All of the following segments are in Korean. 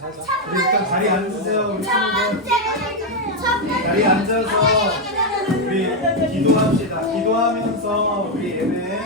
같이 하자. 우리 일단 자리에 앉으세요. 우리 친구들. 자리에 앉아서 우리 기도합시다. 기도하면서 우리 예배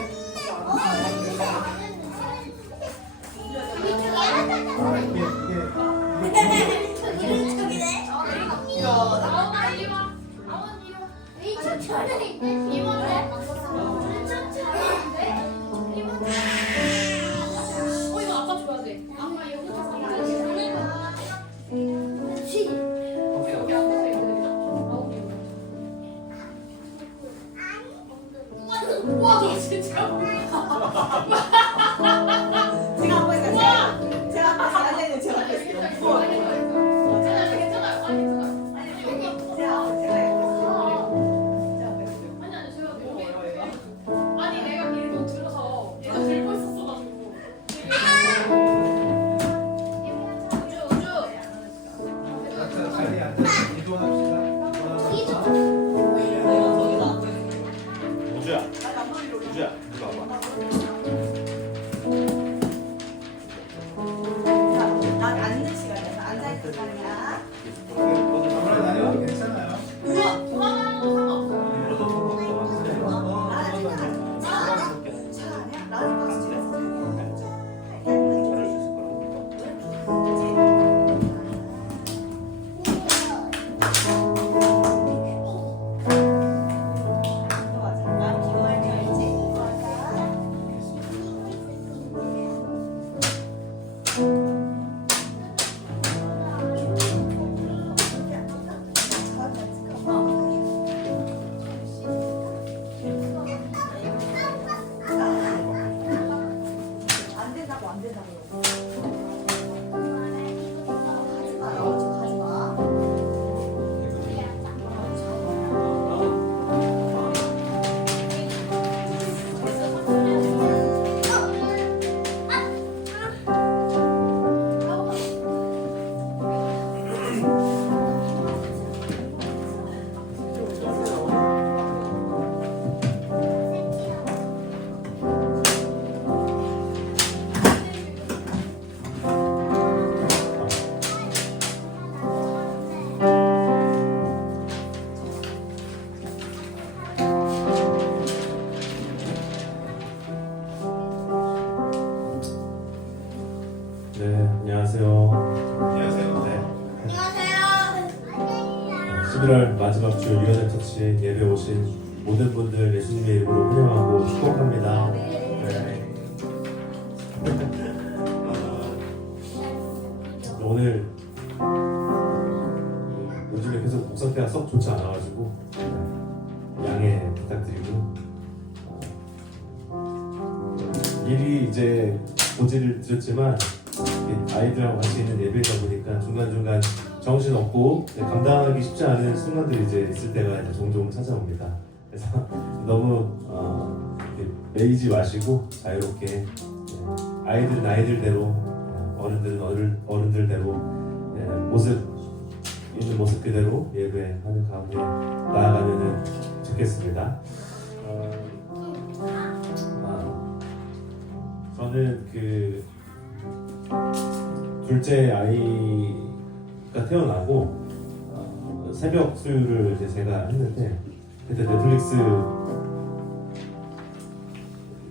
와, 너 진짜. 제가 한번 해볼게요. 제가 한번 제가 할게요. 각자 자리에 앉아서 기도합시다. 우주야, 우주야, 이리 와봐. 난 앉는 시간이야. 앉아있는 시간이야. 돌아다녀도 괜찮아요. 안 된다고 안 된다고. 네, 안녕하세요. 안녕하세요. 네. 11월 마지막 주 리어널 터치 예배 오신 모든 분들 예수님의 이름으로 환영하고 축복합니다. 네. 오늘 요즘에 계속 목 상태가 썩 좋지 않아가지고 양해 부탁드리고 미리 이제 고지를 드렸지만 아이들하고 같이 있는 예배다 보니까 중간중간 정신없고 감당하기 쉽지 않은 순간들이 이제 있을 때가 이제 종종 찾아옵니다. 그래서 너무 매이지 마시고 자유롭게 아이들은 아이들대로 어른들은 어른들대로 있는 모습 그대로 예배하는 가운데 나아가면 좋겠습니다. 저는 그 둘째 아이가 태어나고 새벽 수유를 이제 제가 했는데 그때 넷플릭스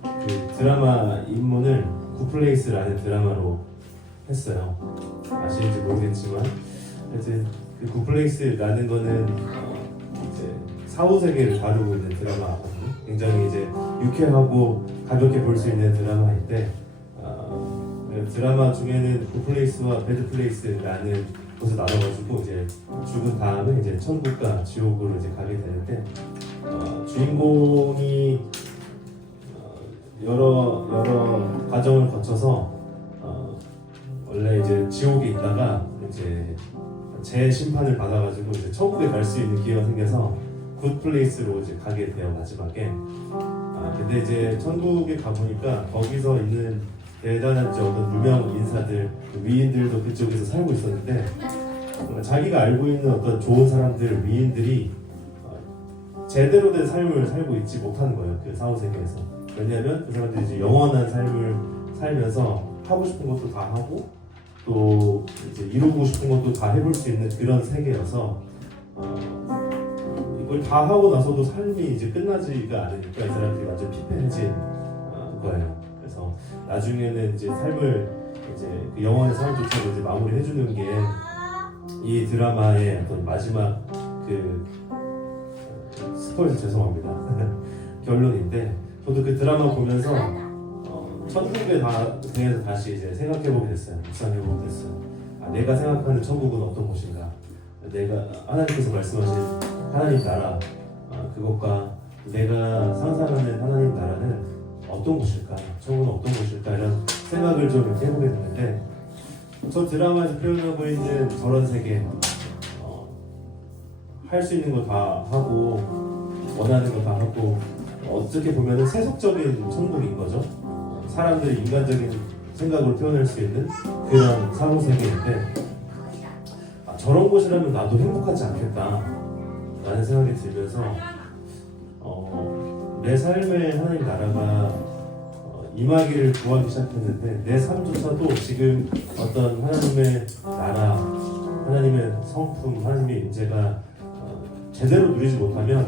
그 드라마 입문을 굿플레이스라는 드라마로 했어요. 아시는지 모르겠지만 하여튼 그 굿플레이스라는 거는 이제 사후 세계를 다루고 있는 드라마거든요. 굉장히 이제 유쾌하고 가볍게 볼 수 있는 드라마인데 드라마 중에는 굿플레이스와 배드플레이스라는 곳을 나눠가지고 이제 죽은 다음에 이제 천국과 지옥으로 이제 가게 되는데 주인공이 여러 과정을 거쳐서 원래 이제 지옥에 있다가 이제 재심판을 받아가지고 이제 천국에 갈 수 있는 기회가 생겨서 굿플레이스로 이제 가게 돼요 마지막에. 근데 이제 천국에 가보니까 거기서 있는 대단한 어떤 유명 인사들, 위인들도 그쪽에서 살고 있었는데 자기가 알고 있는 어떤 좋은 사람들, 위인들이 제대로 된 삶을 살고 있지 못하는 거예요. 그 사후 세계에서. 왜냐하면 그 사람들이 이제 영원한 삶을 살면서 하고 싶은 것도 다 하고 또 이제 이루고 싶은 것도 다 해볼 수 있는 그런 세계여서 이걸 다 하고 나서도 삶이 이제 끝나지가 않으니까 이 사람들이 완전 피폐해진 거예요. 그래서 나중에는 이제 삶을 이제 그 영원의 삶조차도 이제 마무리해주는 게 이 드라마의 어떤 마지막 그 스포일러 죄송합니다. 결론인데 저도 그 드라마 보면서 천국에 대해서 다시 이제 생각해보게 됐어요. 묵상해보게 됐어요. 내가 생각하는 천국은 어떤 곳인가? 내가 하나님께서 말씀하신 하나님 나라 그것과 내가 상상하는 하나님 나라는 어떤 곳일까? 천국은 어떤 곳일까? 이런 생각을 좀 이렇게 해보게 됐는데 저 드라마에서 표현하고 있는 저런 세계 할 수 있는 거 다 하고 원하는 거 다 하고 어떻게 보면은 세속적인 천국인 거죠. 사람들이 인간적인 생각으로 표현할 수 있는 그런 사후 세계인데 저런 곳이라면 나도 행복하지 않겠다 라는 생각이 들면서 내 삶에 하나님 나라가 임하기를 구하기 시작했는데 내 삶조차도 지금 어떤 하나님의 나라, 하나님의 성품, 하나님의 인재가 제대로 누리지 못하면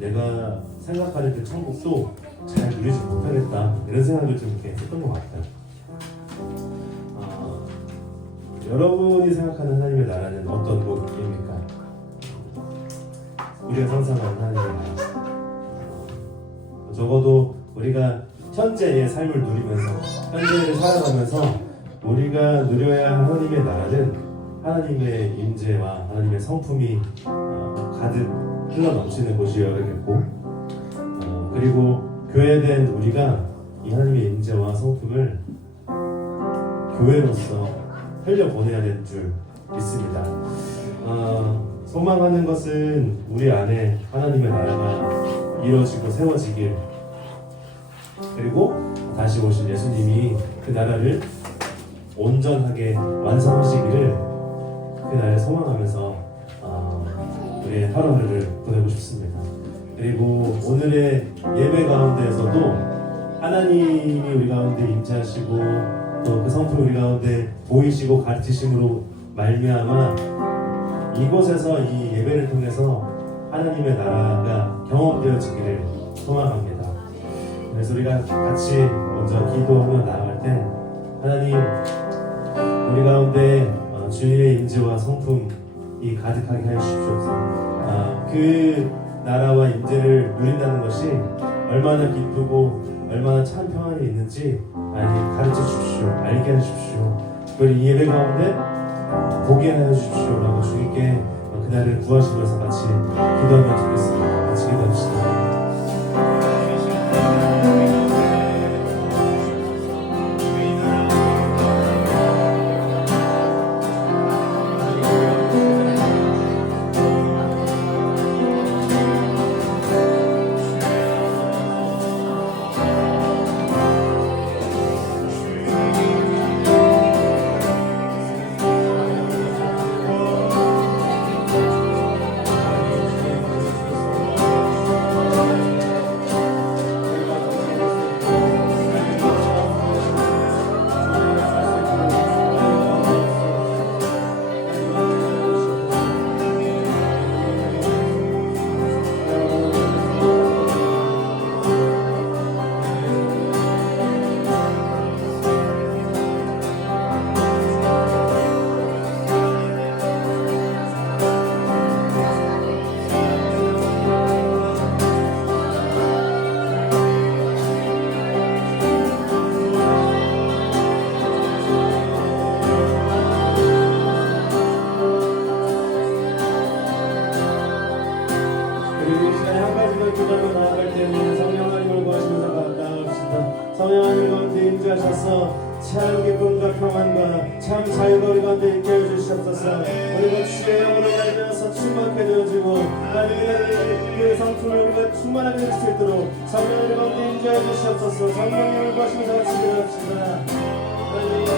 내가 생각하는 그 천국도 잘 누리지 못하겠다 이런 생각을 좀 이렇게 했던 것 같아요. 여러분이 생각하는 하나님의 나라는 어떤 곳입니까? 우리가 상상하는 하나님의 나라 적어도 우리가 현재의 삶을 누리면서 현재를 살아가면서 우리가 누려야 할 하나님의 나라는 하나님의 임재와 하나님의 성품이 가득 흘러넘치는 곳이어야겠고 그리고 교회된 우리가 이 하나님의 임재와 성품을 교회로서 흘려보내야 될 줄 믿습니다. 소망하는 것은 우리 안에 하나님의 나라가 이루어지고 세워지길 그리고 다시 오실 예수님이 그 나라를 온전하게 완성하시기를 그날을 소망하면서 우리의 하루하루를 보내고 싶습니다. 그리고 오늘의 예배 가운데에서도 하나님이 우리 가운데 임재하시고 또 그 성품 우리 가운데 보이시고 가르치심으로 말미암아 이곳에서 이 예배를 통해서 하나님의 나라가 경험되어지기를 소망합니다. 그래서 우리가 같이 먼저 기도하며 나아갈 때 하나님 우리 가운데 주님의 임재와 성품이 가득하게 하여 주시옵소서. 그 나라와 임재를 누린다는 것이 얼마나 기쁘고 얼마나 참 평안이 있는지 가르쳐 주십시오. 알게 하십시오. 특별히 이 예배 가운데 보게 하여 주십시오 라고 주님께 그날을 구하시면서 같이 기도하면 좋겠습니다. 같이 기도합시다. 참 기쁨과 평안과 참 자유가 우리 가운데 있게 해주시옵소서. 우리가 주의 영으로 말미암아서 충만하게 되어지고 하나님의 그 성품을 우리가 충만하게 될 수 있도록 성령 우리 가운데 임재해 주시옵소서. 성령님을 구하시면서 같이 기도합시다.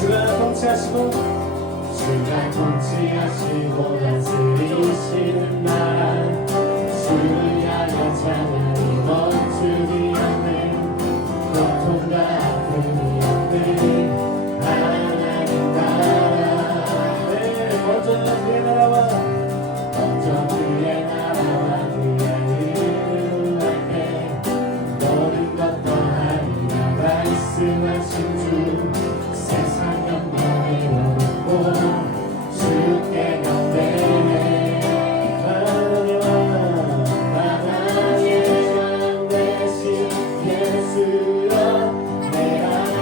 주가 통치하시고 주가 통치하시고 다스리시는 나라 주를 향해 찬양이 멈추지 않는 고통과 아픔이 없는 하나님 나라 네 먼저 그의 나라와 먼저 그의 나라와 그의 이름을 할때 모든 것 더하리라 말씀하신 주 세상 영광이 오르고 주께 경배해 하나님의 왕 되신 예수여 내 안에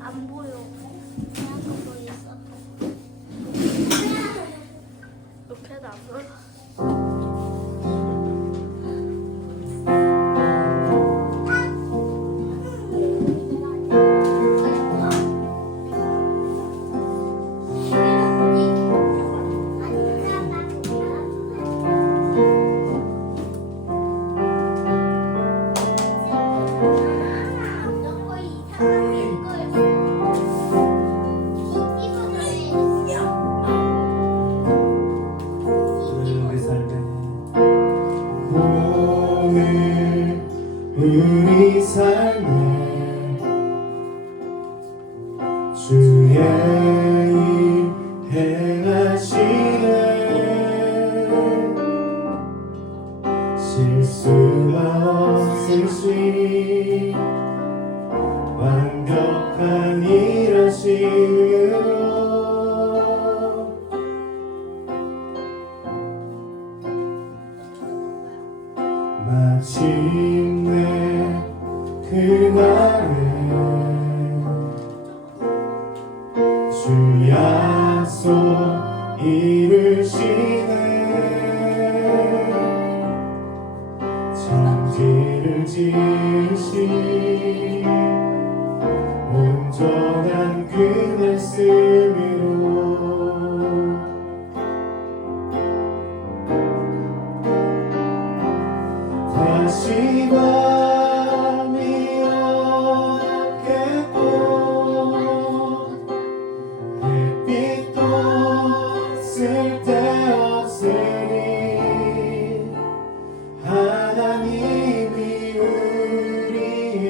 안 보여. 높여도 안 보여. 우리 삶에 오늘 우리 삶에 주의 일 행하시네 실수가 없으시 완벽한 일하심으로 마침내 그날에 주 약속 이루시네 천지를 지으신 온전한 그 말씀으로 다시 밤이 없겠고 햇빛도 쓸데없으니 하나님이 우리의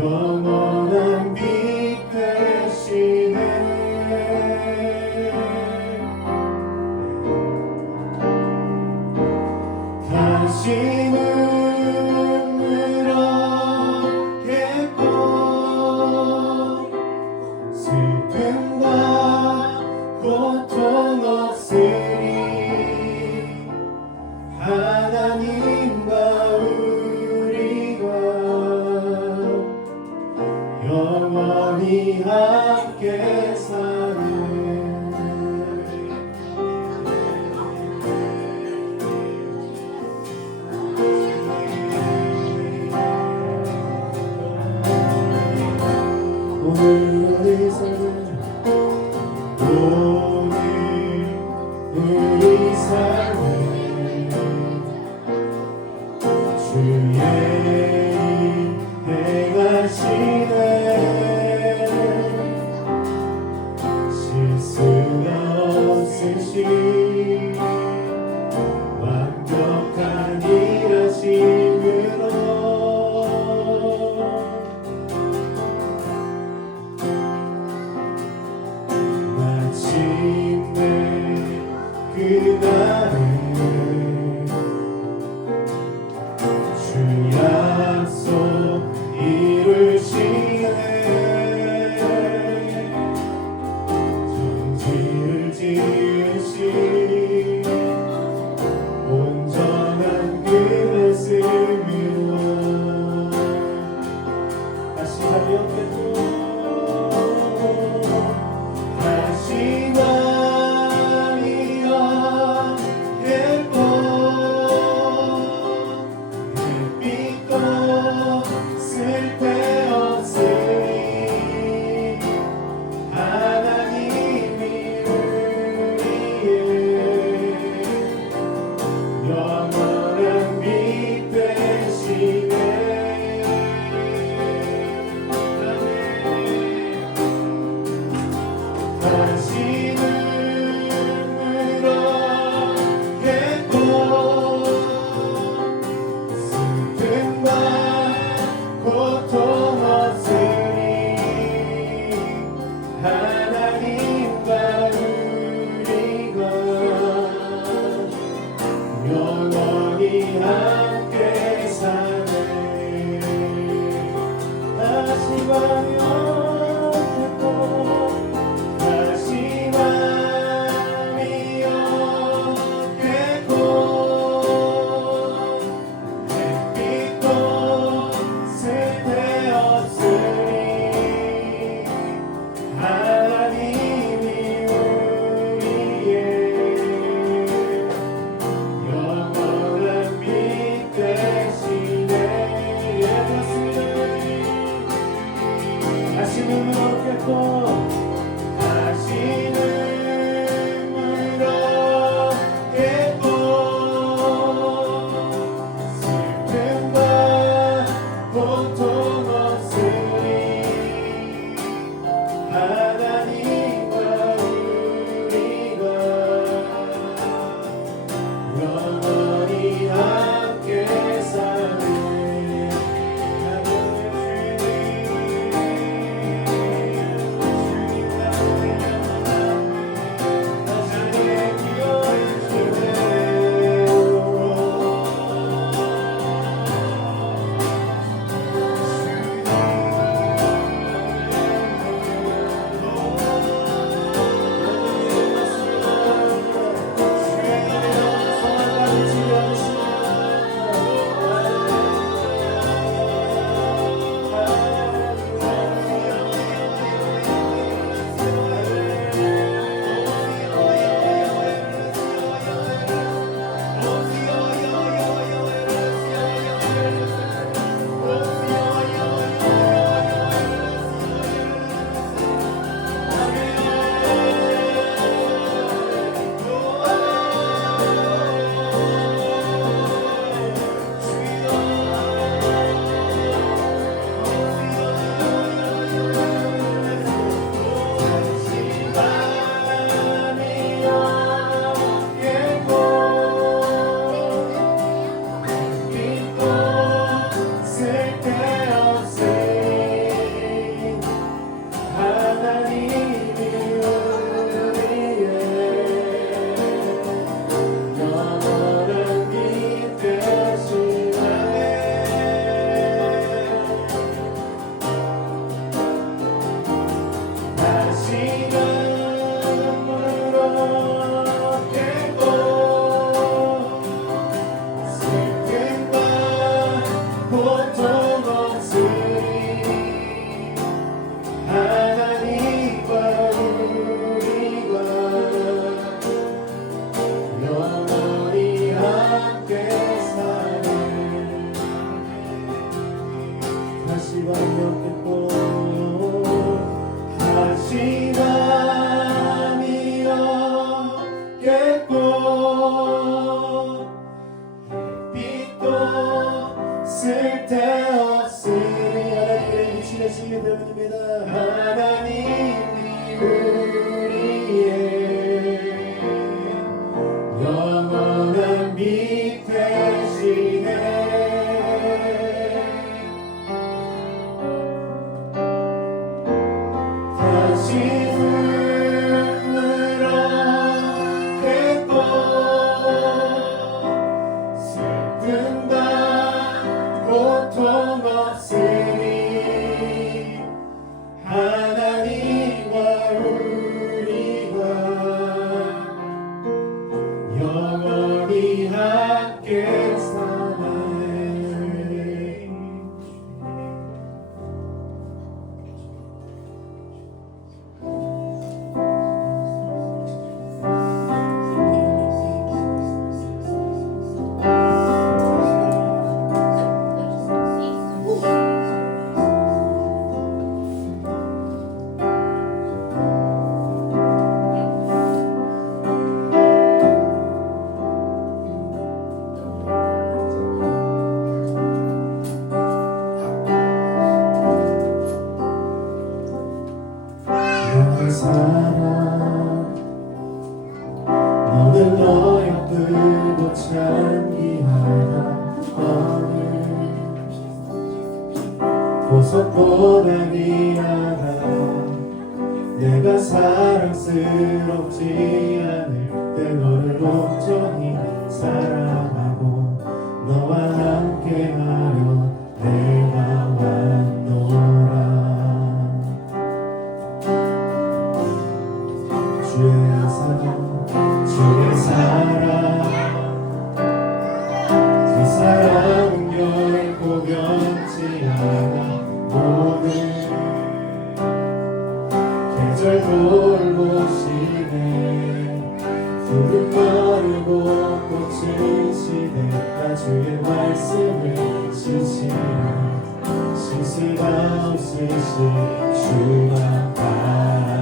영원한 빛 되시네 다시 눈물 없겠고 슬픔과 고통 없으니 하나님과 우리가 영원히 함께 사는 오늘 우리 삶은 오늘 우리 삶은 주의 일 행하시네 실수가 없으시 완벽한 일하심으로 마침내 사랑 너는 너 예쁘고 찬기하다 어느 보석보다 미안하다 내가 사랑스럽지 않을 때 너를 온전히 사랑하고 너와 함께하려 내가 왔노라 주의 사랑 그 사랑은 결코 변치 않아 모든 계절 돌보시네 푸른 마르고 꽃은 시들다 주의 말씀을 지시라 실수가 없으신 주가 바라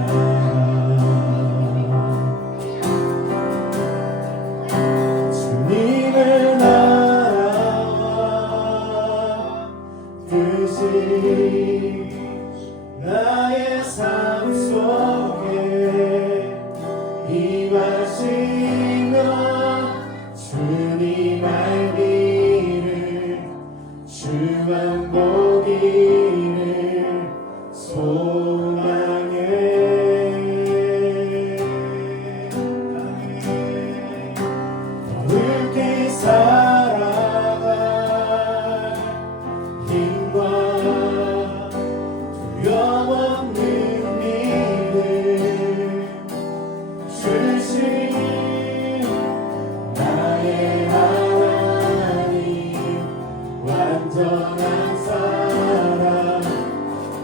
주님의 나라와 뜻이 나의 삶 속에 임하시며 주님 알기를 주 안보기를 소망해 넓게 살아갈 힘과 두려움없는 믿음 주신 나의 하나님 완전한 사랑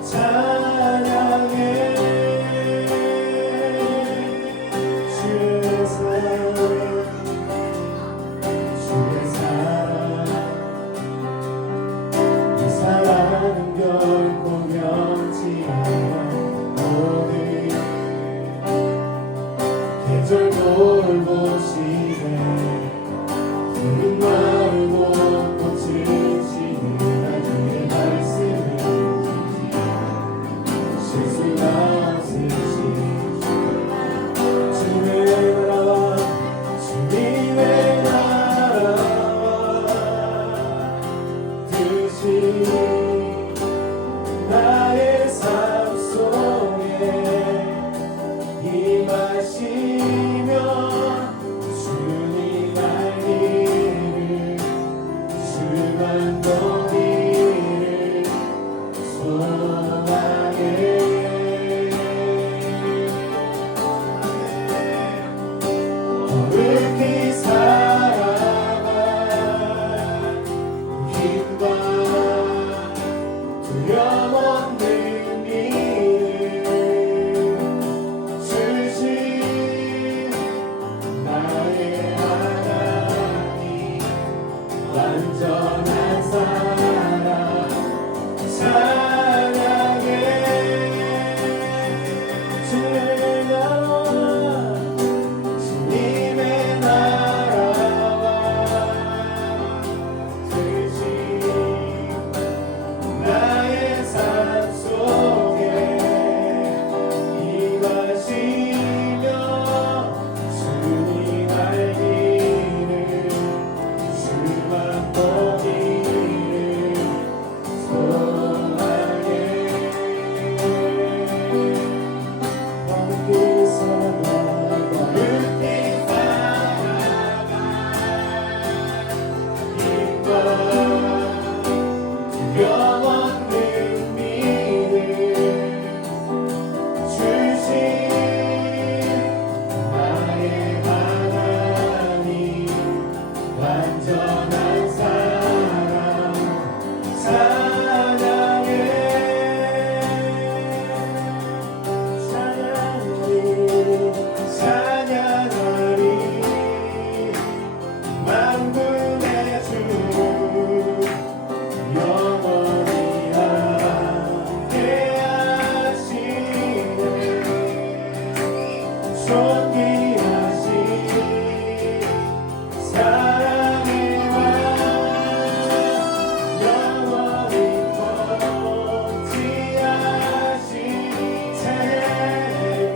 찬양해 주의 사랑 이 사랑은 결코 변치 않아 모든 계절 돌보시네 푸른 마르고 꽃을 지는 주의 말씀을 실수가 없으신 주의 나라와 주님의 나라와 뜻이 나의 삶 속에 임하시며 주님 알기를 주만 보기를 소망해 거룩히 살아갈 힘과 두려움없는 믿음 주신 나의 하나님 완전한 사랑 찬양해 주의 나라와 주님의 나라와 뜻이 나의 삶 속에 임하시며 주님 알기를 주만 보기를 소망해 거룩히 살아갈 힘과 두려움없는 믿음 주신 나의 하나님 완전한 사랑 찬양해 찬양하리 만군의 주 영원히 함께하시네 존귀하신 사랑의 왕 영원히 통치하신 세계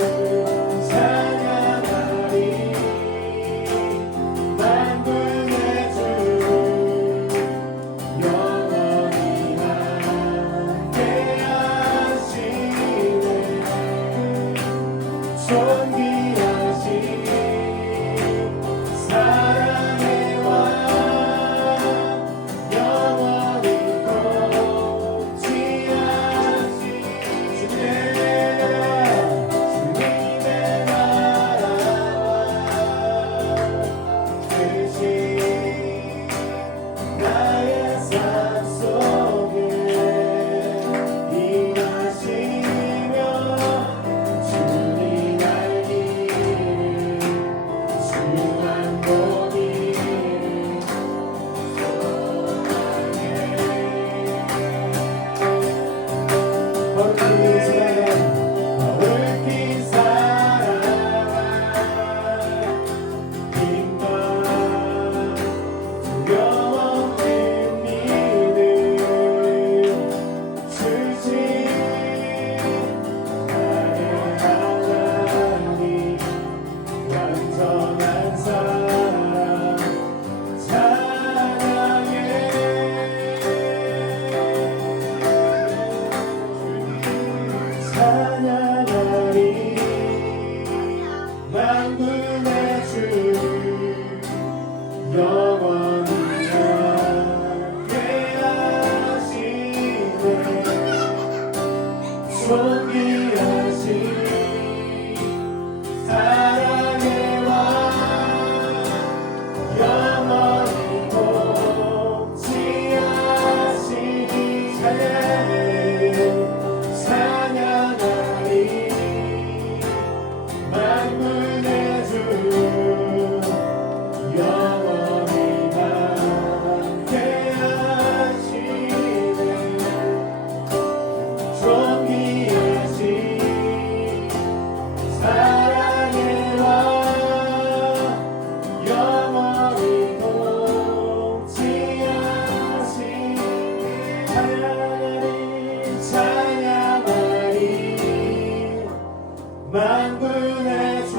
만군의 주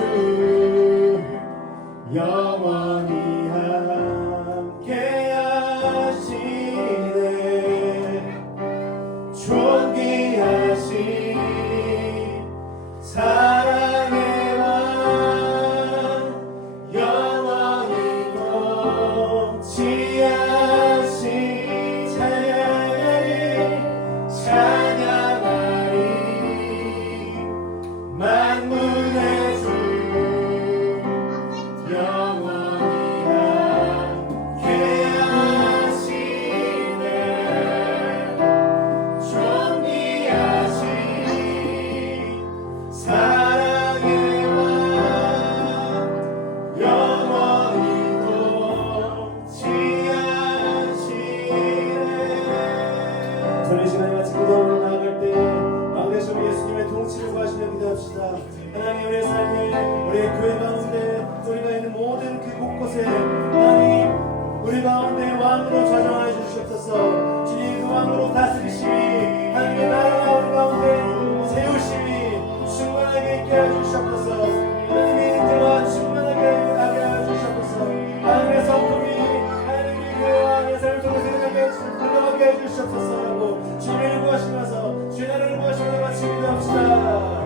영원히 함께 하시네. 존귀하신 사랑의 왕 영원히 통치하신 찬양하리 만군의 주 영원히 함께 하시네. 존귀하신 사랑의 왕 영원히 통치하시네. 설리 시간에 마치 기도하러 나아갈 때 마음 되신 우리 예수님의 통치를 구하시며 기도합시다. 하나님 우리의 삶에 우리의 교회 가운데 우리가 있는 모든 그 곳곳에 하나님 우리 가운데 왕으로 좌정하여 주시옵소서. 주님 그 왕으로 다스리심이 하나님의 나라가 우리 가운데 세우심이 충만하게 있게 하여 주시옵소서. 하나님의 인재와 충만하게 하게 하여 주시옵소서. 하나님의 성품이 하나님의 교회와 하나님의 삶을 통해서 일어나게 흘러가게 해 주시옵소서 하고 주님을 구하시면서 주의 나라를 구하시면서 같이 기도합시다.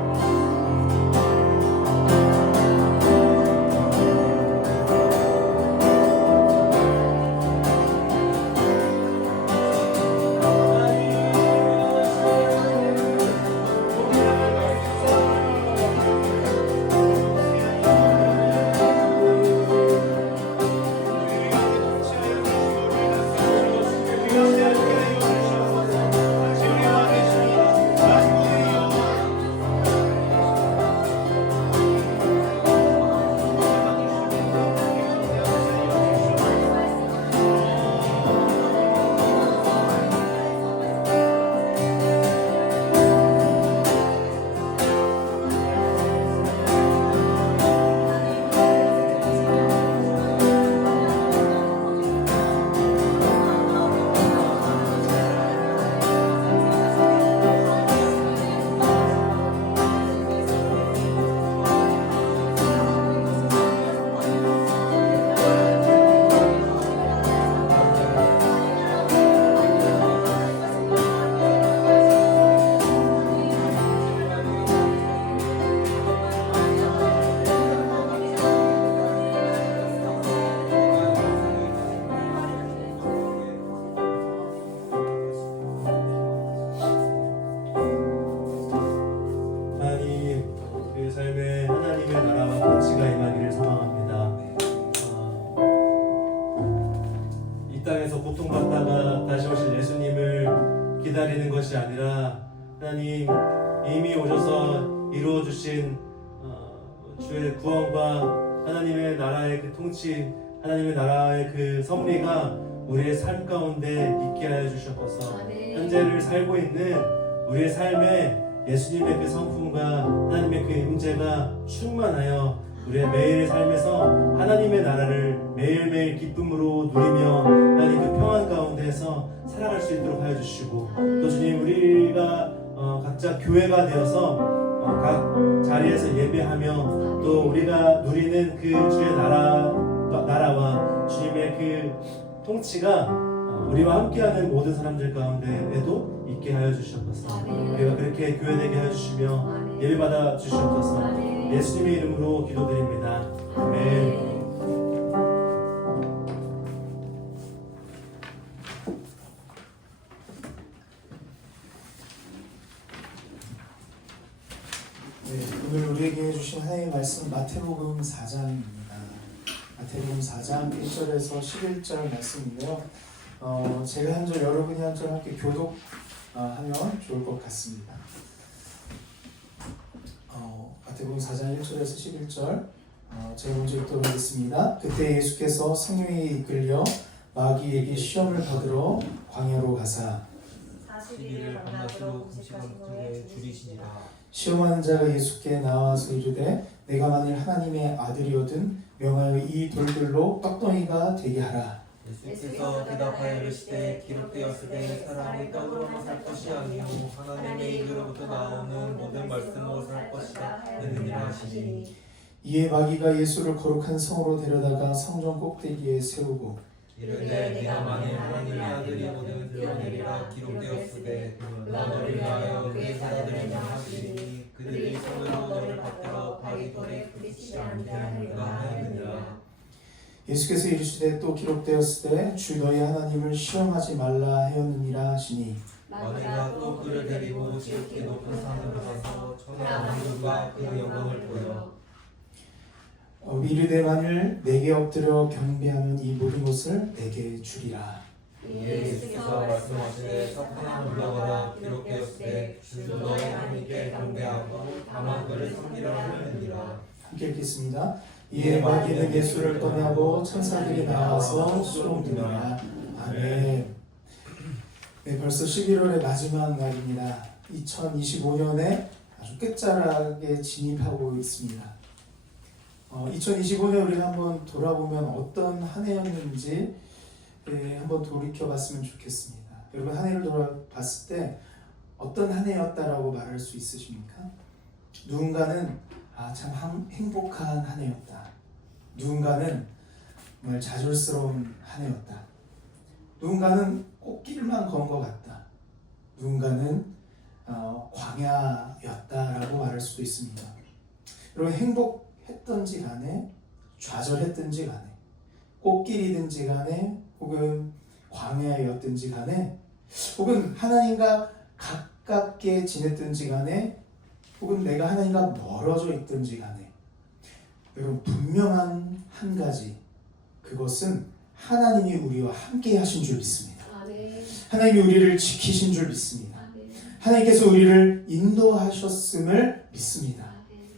고통받다가 다시 오실 예수님을 기다리는 것이 아니라 하나님 이미 오셔서 이루어주신 주의 구원과 하나님의 나라의 그 통치, 하나님의 나라의 그 섭리가 우리의 삶 가운데 있게 하여 주셨어서 현재를 살고 있는 우리의 삶에 예수님의 그 성품과 하나님의 그 임재가 충만하여 우리의 매일의 삶에서 하나님의 나라를 매일매일 기쁨으로 누리며 하나님 그 평안 가운데에서 살아갈 수 있도록 하여 주시고, 또 주님 우리가 각자 교회가 되어서 각 자리에서 예배하며 또 우리가 누리는 그 주의 나라와 주님의 그 통치가 우리와 함께하는 모든 사람들 가운데에도 있게 하여 주시옵소서. 우리가 그렇게 교회되게 하여 주시며 예배받아 주시옵소서. 예수님의 이름으로 기도드립니다. 아멘. 오늘 우리에게 주신 하나님의 말씀 마태복음 4장입니다. 마태복음 4장 1절에서 11절 말씀인데요. 제가 한 절, 여러분이 한 절 함께 교독하면 좋을 것 같습니다. 마태복음 4장 1절에서 11절 제가 먼저 읽도록 하겠습니다. 그때 예수께서 성령에 이끌려 마귀에게 시험을 받으러 광야로 가사 40일을 밤낮으로 금식하신 후에 줄이시니라. 시험하는 자가 예수께 나와서 이르되 내가 만일 하나님의 아들이거든 명하여 이 돌들로 떡덩이가 되게 하라. 예수께서 대답하여 이르시되 기록되었으되 사람이 떡으로만 살 것이 아니요 하나님의 입으로부터 나오는 모든 말씀으로 살 것이라 했느니라. 명하시니 이에 마귀가 예수를 거룩한 성으로 데려다가 성전 꼭대기에 세우고 이르되 네가 만일 하나님의 아들이거든 뛰어내리라 기록되었으되 너를 위하여 그의 사자들을 명하시니 그들이 손으로 너를 받들어 발이 돌에 부딪히지 않게 하리라 하였느니라. 예수께서 이르시되 또 기록되었으되 주 너희 하나님을 시험하지 말라 하였느니라 하시니 마귀가 또 그를 데리고 지극히 높은 산으로 가서 천하 만국과 그 영광을 보여 이르되 만일 내게 엎드려 경배하면 이 모든 것을 내게 주리라. 이에 예수께서 말씀하시되 사탄아 물러가라 기록되었으되 주 너희 하나님께 경배하고 다만 그를 섬기라 하느니라. 함께 읽겠습니다. 이에 마귀는 예수를 떠나고 천사들이 나와서 수종드니라. 아멘. 네, 벌써 11월의 마지막 날입니다. 2025년에 아주 끝자락에 진입하고 있습니다. 2025년 우리가 한번 돌아보면 어떤 한 해였는지 한번 돌이켜봤으면 좋겠습니다. 여러분 한 해를 돌아봤을 때 어떤 한 해였다라고 말할 수 있으십니까? 누군가는 참 행복한 한 해였다. 누군가는 정말 좌절스러운 한 해였다. 누군가는 꽃길만 건 것 같다. 누군가는 광야였다라고 말할 수도 있습니다. 여러분 행복했던지 간에 좌절했던지 간에 꽃길이든지 간에 혹은 광야였든지 간에 혹은 하나님과 가깝게 지냈든지 간에 혹은 내가 하나님과 멀어져 있든지 간에 여러분 분명한 한 가지, 그것은 하나님이 우리와 함께 하신 줄 믿습니다. 하나님이 우리를 지키신 줄 믿습니다. 하나님께서 우리를 인도하셨음을 믿습니다.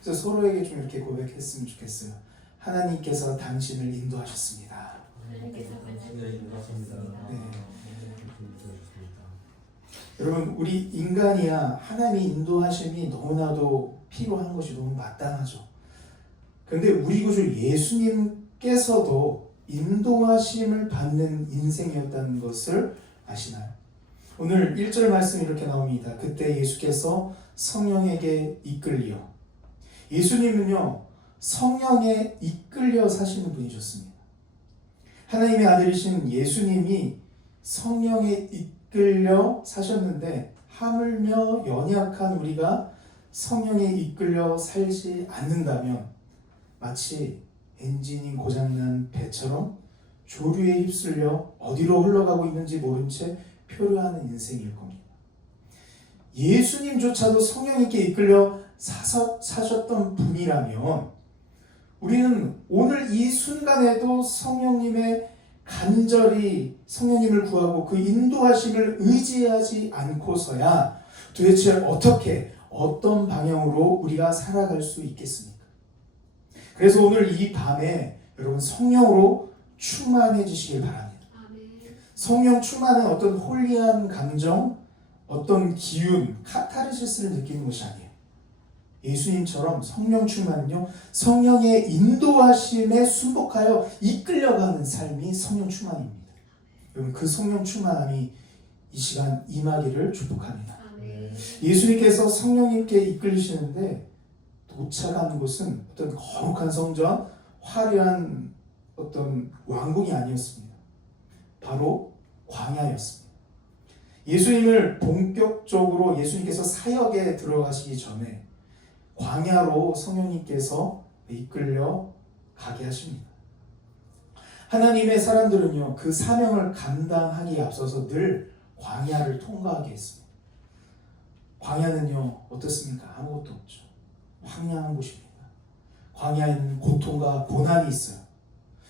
그래서 서로에게 좀 이렇게 고백했으면 좋겠어요. 하나님께서 당신을 인도하셨습니다. 네. 여러분 우리 인간이야 하나님의 인도하심이 너무나도 필요한 것이 너무 마땅하죠. 그런데 우리 구주 예수님께서도 인도하심을 받는 인생이었다는 것을 아시나요? 오늘 1절 말씀이 이렇게 나옵니다. 그때 예수께서 성령에게 이끌려. 예수님은요 성령에 이끌려 사시는 분이셨습니다. 하나님의 아들이신 예수님이 성령에 이끌려 사셨는데 하물며 연약한 우리가 성령에 이끌려 살지 않는다면 마치 엔진이 고장난 배처럼 조류에 휩쓸려 어디로 흘러가고 있는지 모른 채 표류하는 인생일 겁니다. 예수님조차도 성령님께 이끌려 사셨던 분이라면 우리는 오늘 이 순간에도 성령님의 간절히 성령님을 구하고 그 인도하심을 의지하지 않고서야 도대체 어떤 방향으로 우리가 살아갈 수 있겠습니까? 그래서 오늘 이 밤에 여러분 성령으로 충만해지시길 바랍니다. 성령 충만은 어떤 홀리한 감정, 어떤 기운, 카타르시스를 느끼는 것이 아니에요. 예수님처럼 성령 충만은요 성령의 인도하심에 순복하여 이끌려가는 삶이 성령 충만입니다. 여러분 그 성령 충만함이 이 시간 임하기를 축복합니다. 예수님께서 성령님께 이끌리시는데 도착하는 곳은 어떤 거룩한 성전, 화려한 어떤 왕궁이 아니었습니다. 바로 광야였습니다. 예수님을 본격적으로 예수님께서 사역에 들어가시기 전에 광야로 성령님께서 이끌려 가게 하십니다. 하나님의 사람들은요 그 사명을 감당하기에 앞서서 늘 광야를 통과하게 했습니다. 광야는요 어떻습니까? 아무것도 없죠. 황량한 곳입니다. 광야에는 고통과 고난이 있어요.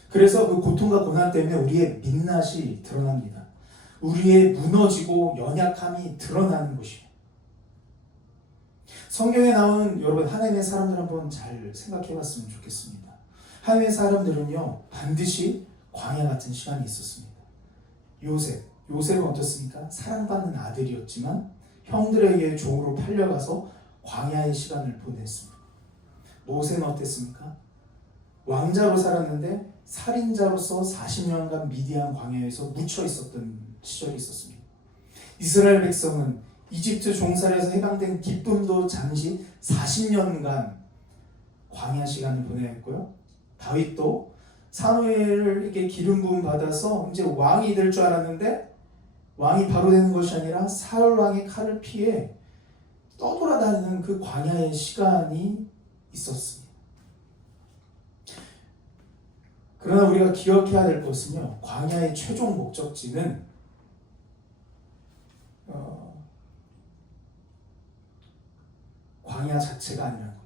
그래서 그 고통과 고난 때문에 우리의 민낯이 드러납니다. 우리의 무너지고 연약함이 드러나는 곳이에요. 성경에 나오는 여러분 하나님의 사람들 한번 잘 생각해 봤으면 좋겠습니다. 하나님의 사람들은요 반드시 광야 같은 시간이 있었습니다. 요셉은 어떻습니까? 사랑받는 아들이었지만 형들에게 종으로 팔려가서 광야의 시간을 보냈습니다. 모세는 어땠습니까? 왕자로 살았는데 살인자로서 40년간 미디안 광야에서 묻혀 있었던 시절이 있었습니다. 이스라엘 백성은 이집트 종살이에서 해방된 기쁨도 잠시 40년간 광야 시간을 보내야 했고요. 다윗도 사무엘에게 기름 부음 받아서 이제 왕이 될 줄 알았는데 왕이 바로 되는 것이 아니라 사울 왕의 칼을 피해 떠돌아다니는 그 광야의 시간이 있었습니다. 그러나 우리가 기억해야 될 것은요, 광야의 최종 목적지는 광야 자체가 아니라는 거예요.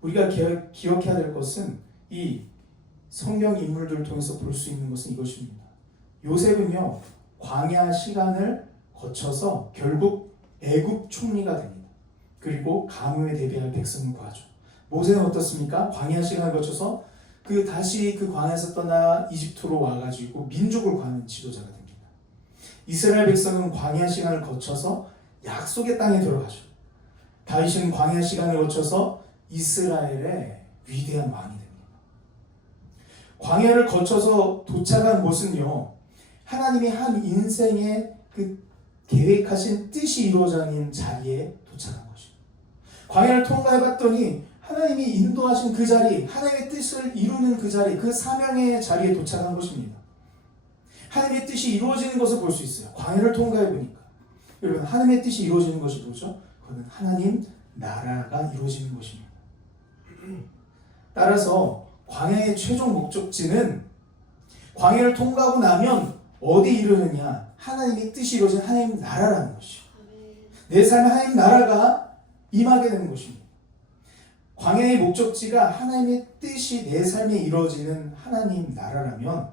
우리가 기억해야 될 것은 이 성경 인물들을 통해서 볼 수 있는 것은 이것입니다. 요셉은요, 광야 시간을 거쳐서 결국 애굽 총리가 됩니다. 그리고 가뭄에 대비할 백성을 구하죠. 모세는 어떻습니까? 광야 시간을 거쳐서 다시 그 광야에서 떠나 이집트로 와가지고 민족을 구하는 지도자가 됩니다. 이스라엘 백성은 광야 시간을 거쳐서 약속의 땅에 들어가죠. 다윗은 광야 시간을 거쳐서 이스라엘의 위대한 왕이 됩니다. 광야를 거쳐서 도착한 곳은요, 하나님이 한 인생의 그 계획하신 뜻이 이루어지는 자리에 도착한 것입니다. 광야를 통과해봤더니 하나님이 인도하신 그 자리, 하나님의 뜻을 이루는 그 자리, 그 사명의 자리에 도착한 것입니다. 하나님의 뜻이 이루어지는 것을 볼 수 있어요. 광야를 통과해보니까. 여러분, 하나님의 뜻이 이루어지는 것이 뭐죠? 그거는 하나님 나라가 이루어지는 것입니다. 따라서 광야의 최종 목적지는 광야를 통과하고 나면 어디 이르느냐? 하나님의 뜻이 이루어진 하나님 나라라는 것이죠. 내 삶에 하나님 나라가 임하게 되는 것입니다. 광야의 목적지가 하나님의 뜻이 내 삶에 이루어지는 하나님 나라라면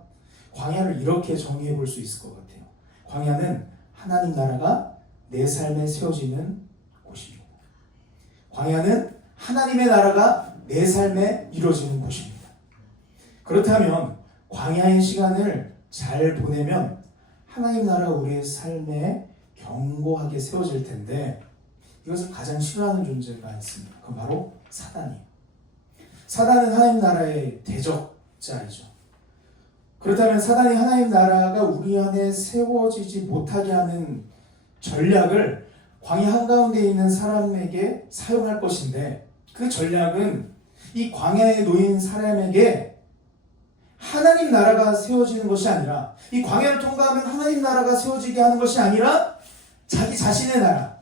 광야를 이렇게 정의해 볼 수 있을 것 같아요. 광야는 하나님 나라가 내 삶에 세워지는 곳입니다. 광야는 하나님의 나라가 내 삶에 이루어지는 곳입니다. 그렇다면 광야의 시간을 잘 보내면 하나님 나라가 우리의 삶에 견고하게 세워질 텐데 이것을 가장 싫어하는 존재가 있습니다. 그건 바로 사단이에요. 사단은 하나님 나라의 대적자이죠. 그렇다면 사단이 하나님 나라가 우리 안에 세워지지 못하게 하는 전략을 광야 한가운데 있는 사람에게 사용할 것인데 그 전략은 이 광야에 놓인 사람에게 하나님 나라가 세워지는 것이 아니라 이 광야를 통과하면 하나님 나라가 세워지게 하는 것이 아니라 자기 자신의 나라,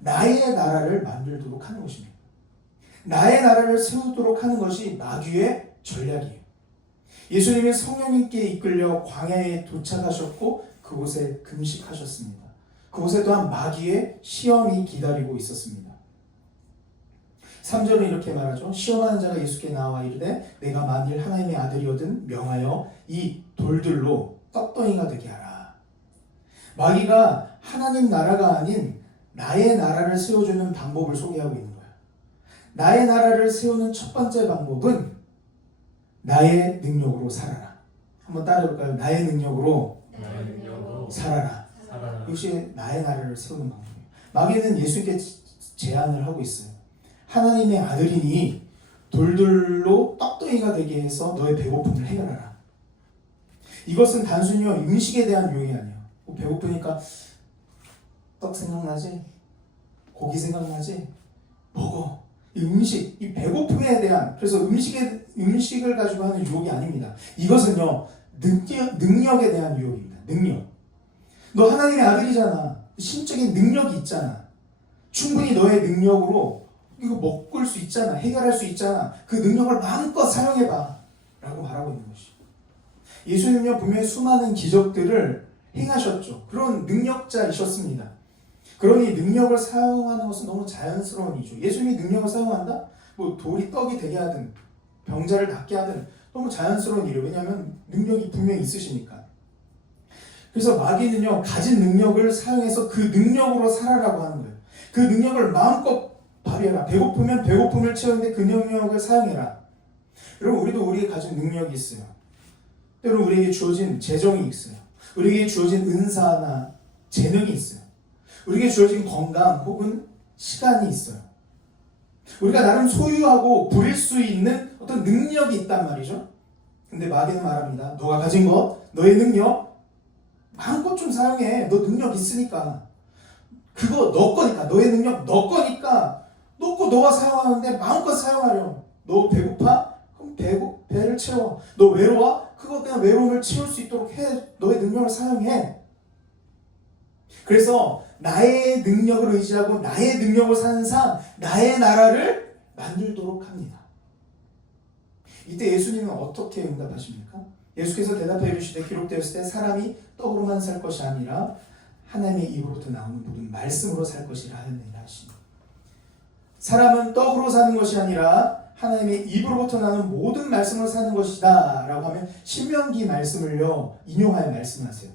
나의 나라를 만들도록 하는 것입니다. 나의 나라를 세우도록 하는 것이 마귀의 전략이에요. 예수님이 성령님께 이끌려 광야에 도착하셨고 그곳에 금식하셨습니다. 그곳에 또한 마귀의 시험이 기다리고 있었습니다. 3절은 이렇게 말하죠. 시험하는 자가 예수께 나와 이르되 내가 만일 하나님의 아들이거든 명하여 이 돌들로 떡덩이가 되게 하라. 마귀가 하나님 나라가 아닌 나의 나라를 세워주는 방법을 소개하고 있는 거예요. 나의 나라를 세우는 첫 번째 방법은 나의 능력으로 살아라. 한번 따라해볼까요? 나의 능력으로 살아라. 이것이 나의 나라를 세우는 방법이에요. 마귀는 예수님께 제안을 하고 있어요. 하나님의 아들이니 돌들로 떡덩이가 되게 해서 너의 배고픔을 해결하라. 이것은 단순히 음식에 대한 유혹이 아니에요. 배고프니까 떡 생각나지? 고기 생각나지? 먹어. 이 음식, 이 배고픔에 대한, 그래서 음식을 가지고 하는 유혹이 아닙니다. 이것은요, 능력에 대한 유혹입니다. 능력. 너 하나님의 아들이잖아. 신적인 능력이 있잖아. 충분히 너의 능력으로 이거 먹을 수 있잖아. 해결할 수 있잖아. 그 능력을 마음껏 사용해봐. 라고 말하고 있는 것이. 예수님은요, 분명히 수많은 기적들을 행하셨죠. 그런 능력자이셨습니다. 그러니 능력을 사용하는 것은 너무 자연스러운 일이죠. 예수님이 능력을 사용한다? 뭐 돌이 떡이 되게 하든 병자를 낫게 하든 너무 자연스러운 일이에요. 왜냐하면 능력이 분명히 있으시니까. 그래서 마귀는요, 가진 능력을 사용해서 그 능력으로 살아라고 하는 거예요. 그 능력을 마음껏 발휘해라. 배고프면 배고픔을 채우는데 그 능력을 사용해라. 여러분, 우리도 우리의 가진 능력이 있어요. 때로 우리에게 주어진 재정이 있어요. 우리에게 주어진 은사나 재능이 있어요. 우리에게 주어진 건강 혹은 시간이 있어요. 우리가 나름 소유하고 부릴 수 있는 어떤 능력이 있단 말이죠. 근데 마귀는 말합니다. 너가 가진 것, 너의 능력 마음껏 좀 사용해. 너 능력 있으니까. 그거 너 거니까. 너의 능력 너 거니까 놓고 너가 사용하는데 마음껏 사용하렴. 너 배고파? 그럼 배를 채워. 너 외로워? 그거 그냥 외로움을 채울 수 있도록 해. 너의 능력을 사용해. 그래서 나의 능력을 의지하고 나의 능력을 사는 삶, 나의 나라를 만들도록 합니다. 이때 예수님은 어떻게 응답하십니까? 예수께서 대답해 주시되 기록되었을 때 사람이 떡으로만 살 것이 아니라 하나님의 입으로부터 나오는 모든 말씀으로 살 것이라 하느니라 하시니, 사람은 떡으로 사는 것이 아니라 하나님의 입으로부터 나오는 모든 말씀으로 사는 것이다 라고 하면 신명기 말씀을요 인용하여 말씀하세요.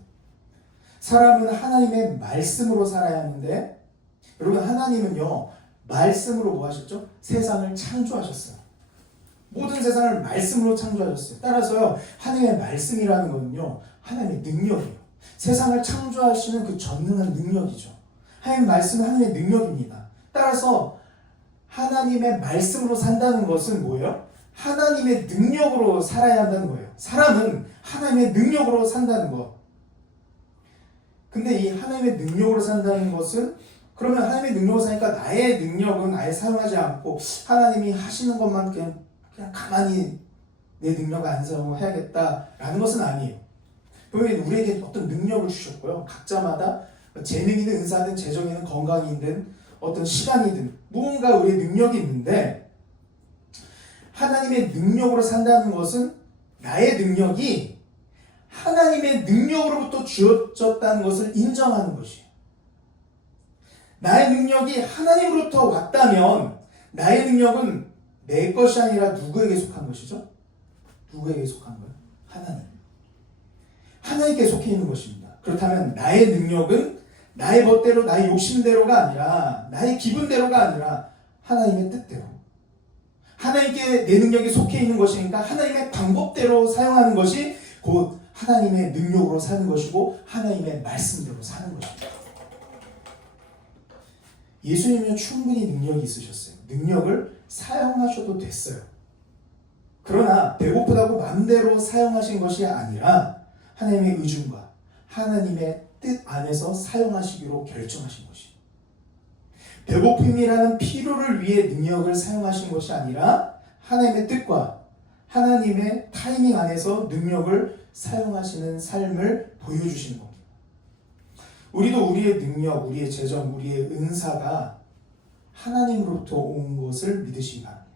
사람은 하나님의 말씀으로 살아야 하는데, 여러분 하나님은요 말씀으로 뭐 하셨죠? 세상을 창조하셨어요. 모든 세상을 말씀으로 창조하셨어요. 따라서요 하나님의 말씀이라는 것은요 하나님의 능력이에요. 세상을 창조하시는 그 전능한 능력이죠. 하나님의 말씀은 하나님의 능력입니다. 따라서 하나님의 말씀으로 산다는 것은 뭐예요? 하나님의 능력으로 살아야 한다는 거예요. 사람은 하나님의 능력으로 산다는 것. 근데 이 하나님의 능력으로 산다는 것은, 그러면 하나님의 능력으로 사니까 나의 능력은 아예 사용하지 않고 하나님이 하시는 것만 그냥 가만히 내 능력을 안 사용해야겠다라는 것은 아니에요. 분명히 우리에게 어떤 능력을 주셨고요. 각자마다 재능이든 은사든 재정이든 건강이든 어떤 시간이든 무언가 우리의 능력이 있는데, 하나님의 능력으로 산다는 것은 나의 능력이 하나님의 능력으로부터 주어졌다는 것을 인정하는 것이에요. 나의 능력이 하나님으로부터 왔다면 나의 능력은 내 것이 아니라 누구에게 속한 것이죠? 누구에게 속한 거예요? 하나님. 하나님께 속해 있는 것입니다. 그렇다면 나의 능력은 나의 멋대로, 나의 욕심대로가 아니라, 나의 기분대로가 아니라 하나님의 뜻대로, 하나님께 내 능력이 속해 있는 것이니까 하나님의 방법대로 사용하는 것이 곧 하나님의 능력으로 사는 것이고 하나님의 말씀대로 사는 것입니다. 예수님은 충분히 능력이 있으셨어요. 능력을 사용하셔도 됐어요. 그러나 배고프다고 마음대로 사용하신 것이 아니라 하나님의 의중과 하나님의 뜻 안에서 사용하시기로 결정하신 것이에요. 배고픔이라는 필요를 위해 능력을 사용하신 것이 아니라 하나님의 뜻과 하나님의 타이밍 안에서 능력을 사용하시는 삶을 보여주시는 겁니다. 우리도 우리의 능력, 우리의 재정, 우리의 은사가 하나님으로부터 온 것을 믿으시기 바랍니다.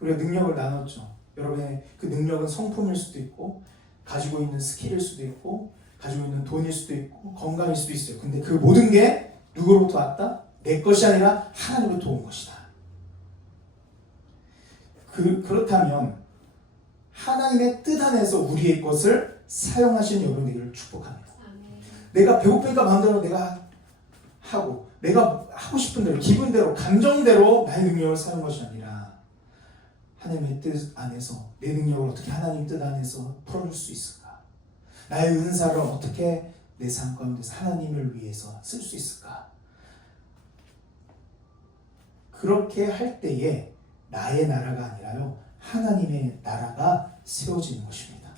우리가 능력을 나눴죠. 여러분의 그 능력은 성품일 수도 있고, 가지고 있는 스킬일 수도 있고, 가지고 있는 돈일 수도 있고, 건강일 수도 있어요. 근데 그 모든 게 누구로부터 왔다? 내 것이 아니라 하나님으로부터 온 것이다. 그렇다면 하나님의 뜻 안에서 우리의 것을 사용하시는 여러분 되기를 축복합니다. 내가 배고프니까 마음대로 내가 하고, 내가 하고 싶은 대로, 기분대로, 감정대로 나의 능력을 사용한 것이 아니라 하나님의 뜻 안에서 내 능력을 어떻게 하나님 뜻 안에서 풀어줄 수 있을까? 나의 은사를 어떻게 내 삶 가운데서 하나님을 위해서 쓸 수 있을까? 그렇게 할 때에 나의 나라가 아니라요 하나님의 나라가 세워지는 것입니다.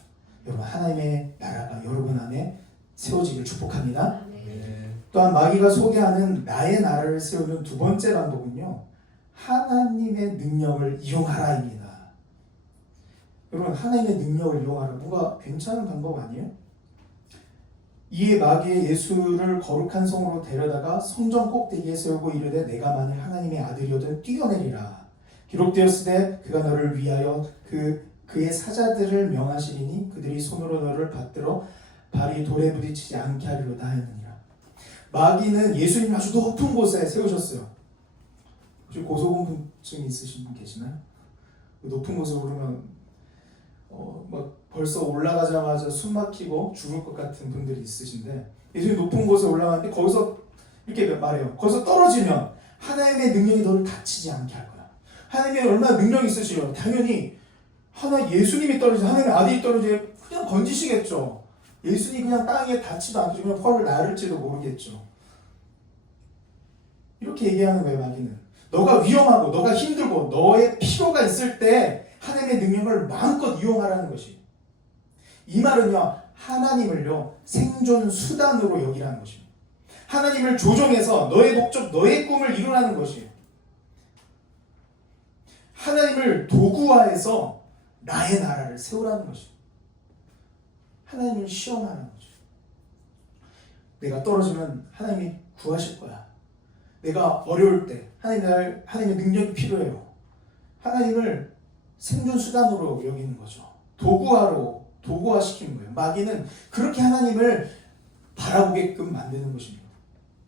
여러분 하나님의 나라가 여러분 안에 세워지기를 축복합니다. 또한 마귀가 소개하는 나의 나라를 세우는 두 번째 방법은요 하나님의 능력을 이용하라입니다. 여러분 하나님의 능력을 이용하라, 뭐가 괜찮은 방법 아니에요? 이에 마귀의 예수를 거룩한 성으로 데려다가 성전 꼭대기에 세우고 이르되 내가 만일 하나님의 아들이거든 뛰어내리라. 기록되었으되 그가 너를 위하여 그의 사자들을 명하시리니 그들이 손으로 너를 받들어 발이 돌에 부딪히지 않게 하리로다 하였느니라. 마귀는 예수님 아주 높은 곳에 세우셨어요. 혹시 고소공포증 있으신 분 계시나요? 높은 곳에 오르면 막 벌써 올라가자마자 숨 막히고 죽을 것 같은 분들이 있으신데, 예수님 높은 곳에 올라가는데 거기서 이렇게 말해요. 거기서 떨어지면 하나님의 능력이 너를 다치지 않게 할 거야. 하나님이 얼마나 능력이 있으시요? 당연히 예수님이 떨어지면, 하나님의 아들이 떨어지면 그냥 건지시겠죠. 예수님이 그냥 땅에 닿지도 않고 그냥 펄을 나를지도 모르겠죠. 이렇게 얘기하는 거예요. 마귀는 너가 위험하고 너가 힘들고 너의 필요가 있을 때 하나님의 능력을 마음껏 이용하라는 것이, 이 말은요 하나님을요 생존 수단으로 여기라는 것입니다. 하나님을 조종해서 너의 목적, 너의 꿈을 이루라는 것이에요. 하나님을 도구화해서 나의 나라를 세우라는 것입니다. 하나님을 시험하는 거죠. 내가 떨어지면 하나님이 구하실 거야. 내가 어려울 때 하나님의 능력이 필요해요. 하나님을 생존수단으로 여기는 거죠. 도구화시키는 거예요. 마귀는 그렇게 하나님을 바라보게끔 만드는 것입니다.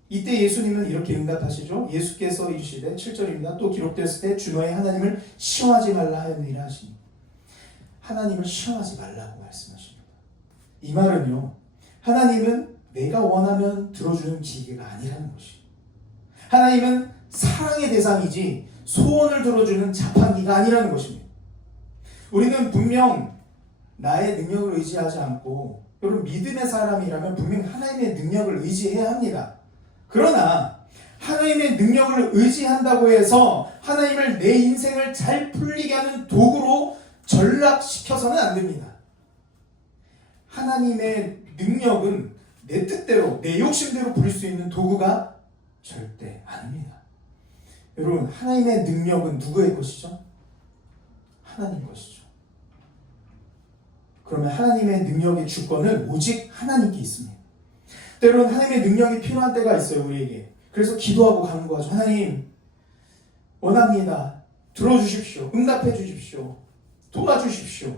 이때 예수님은 이렇게 응답하시죠. 예수께서 이르시되 7절입니다. 또 기록되었을 때 주 너의 하나님을 시험하지 말라 하였느니라 하시니, 하나님을 시험하지 말라고 말씀하십니다. 이 말은요, 하나님은 내가 원하면 들어주는 기계가 아니라는 것이에요. 하나님은 사랑의 대상이지 소원을 들어주는 자판기가 아니라는 것입니다. 우리는 분명 나의 능력을 의지하지 않고, 여러분 믿음의 사람이라면 분명 하나님의 능력을 의지해야 합니다. 그러나 하나님의 능력을 의지한다고 해서 하나님을 내 인생을 잘 풀리게 하는 도구로 전락시켜서는 안 됩니다. 하나님의 능력은 내 뜻대로, 내 욕심대로 부릴 수 있는 도구가 절대 아닙니다. 여러분, 하나님의 능력은 누구의 것이죠? 하나님 것이죠. 그러면 하나님의 능력의 주권은 오직 하나님께 있습니다. 때로는 하나님의 능력이 필요한 때가 있어요, 우리에게. 그래서 기도하고 간구하죠. 하나님, 원합니다. 들어주십시오. 응답해 주십시오. 도와주십시오.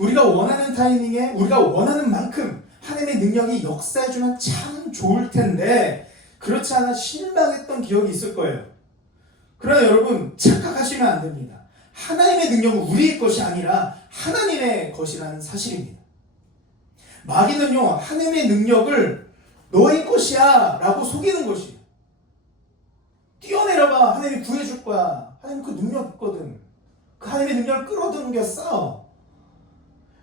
우리가 원하는 타이밍에 우리가 원하는 만큼 하나님의 능력이 역사해주면 참 좋을 텐데, 그렇지 않아 실망했던 기억이 있을 거예요. 그러나 여러분, 착각하시면 안 됩니다. 하나님의 능력은 우리의 것이 아니라 하나님의 것이라는 사실입니다. 마귀는요, 하나님의 능력을 너의 것이야 라고 속이는 것이에요. 뛰어내려봐, 하나님이 구해줄 거야. 하나님 그 능력 있거든. 그 하나님의 능력을 끌어당겼어.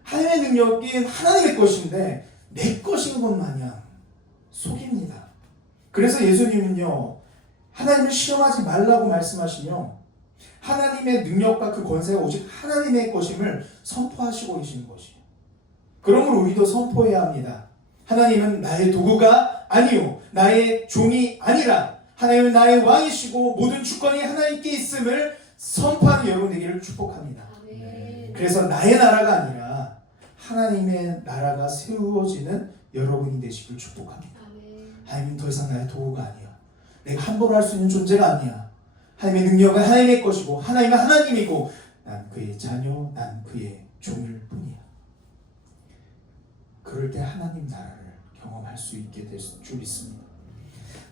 하나님의 능력이 하나님의 것인데 내 것인 것 마냥 속입니다. 그래서 예수님은요, 하나님을 시험하지 말라고 말씀하시며 하나님의 능력과 그 권세가 오직 하나님의 것임을 선포하시고 계시는 것이에요. 그러므로 우리도 선포해야 합니다. 하나님은 나의 도구가 아니요, 나의 종이 아니라 하나님은 나의 왕이시고 모든 주권이 하나님께 있음을 선포하는 여러분 되기를 축복합니다. 아멘. 그래서 나의 나라가 아니라 하나님의 나라가 세워지는 여러분이 되시길 축복합니다. 아멘. 하나님은 더 이상 나의 도구가 아니야. 내가 함부로 할 수 있는 존재가 아니야. 하나님의 능력은 하나님의 것이고 하나님은 하나님이고 난 그의 자녀, 난 그의 종일 뿐이야. 그럴 때 하나님 나라를 경험할 수 있게 될 줄 믿습니다.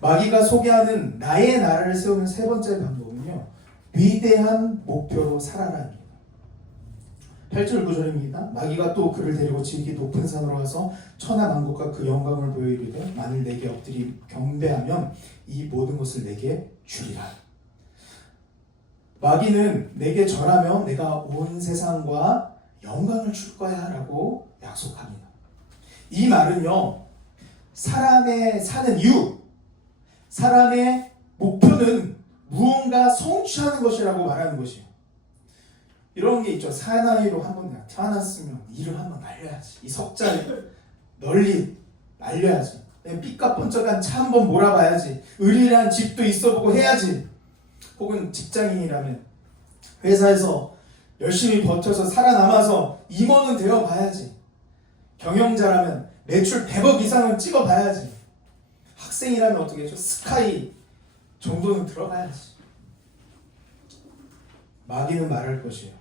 마귀가 소개하는 나의 나라를 세우는 세 번째 방법은요, 위대한 목표로 살아라입니다. 8절 9절입니다. 마귀가 또 그를 데리고 지극히 높은 산으로 가서 천하 만국과 그 영광을 보여 이르되 만일 내게 엎드리 경배하면 이 모든 것을 내게 주리라. 마귀는 내게 절하면 내가 온 세상과 영광을 줄 거야 라고 약속합니다. 이 말은요, 사람의 사는 이유, 사람의 목표는 무언가 성취하는 것이라고 말하는 것이에요. 이런 게 있죠. 사나이로 한번 내가 태어났으면 일을 한번 날려야지. 이 석자를 널리 날려야지. 삐까뻔쩍한 차 한번 몰아봐야지. 의리란 집도 있어보고 해야지. 혹은 직장인이라면 회사에서 열심히 버텨서 살아남아서 임원은 되어봐야지. 경영자라면 매출 100억 이상은 찍어봐야지. 학생이라면 어떻게 했죠? 스카이 정도는 들어가야지. 마귀는 말할 것이에요.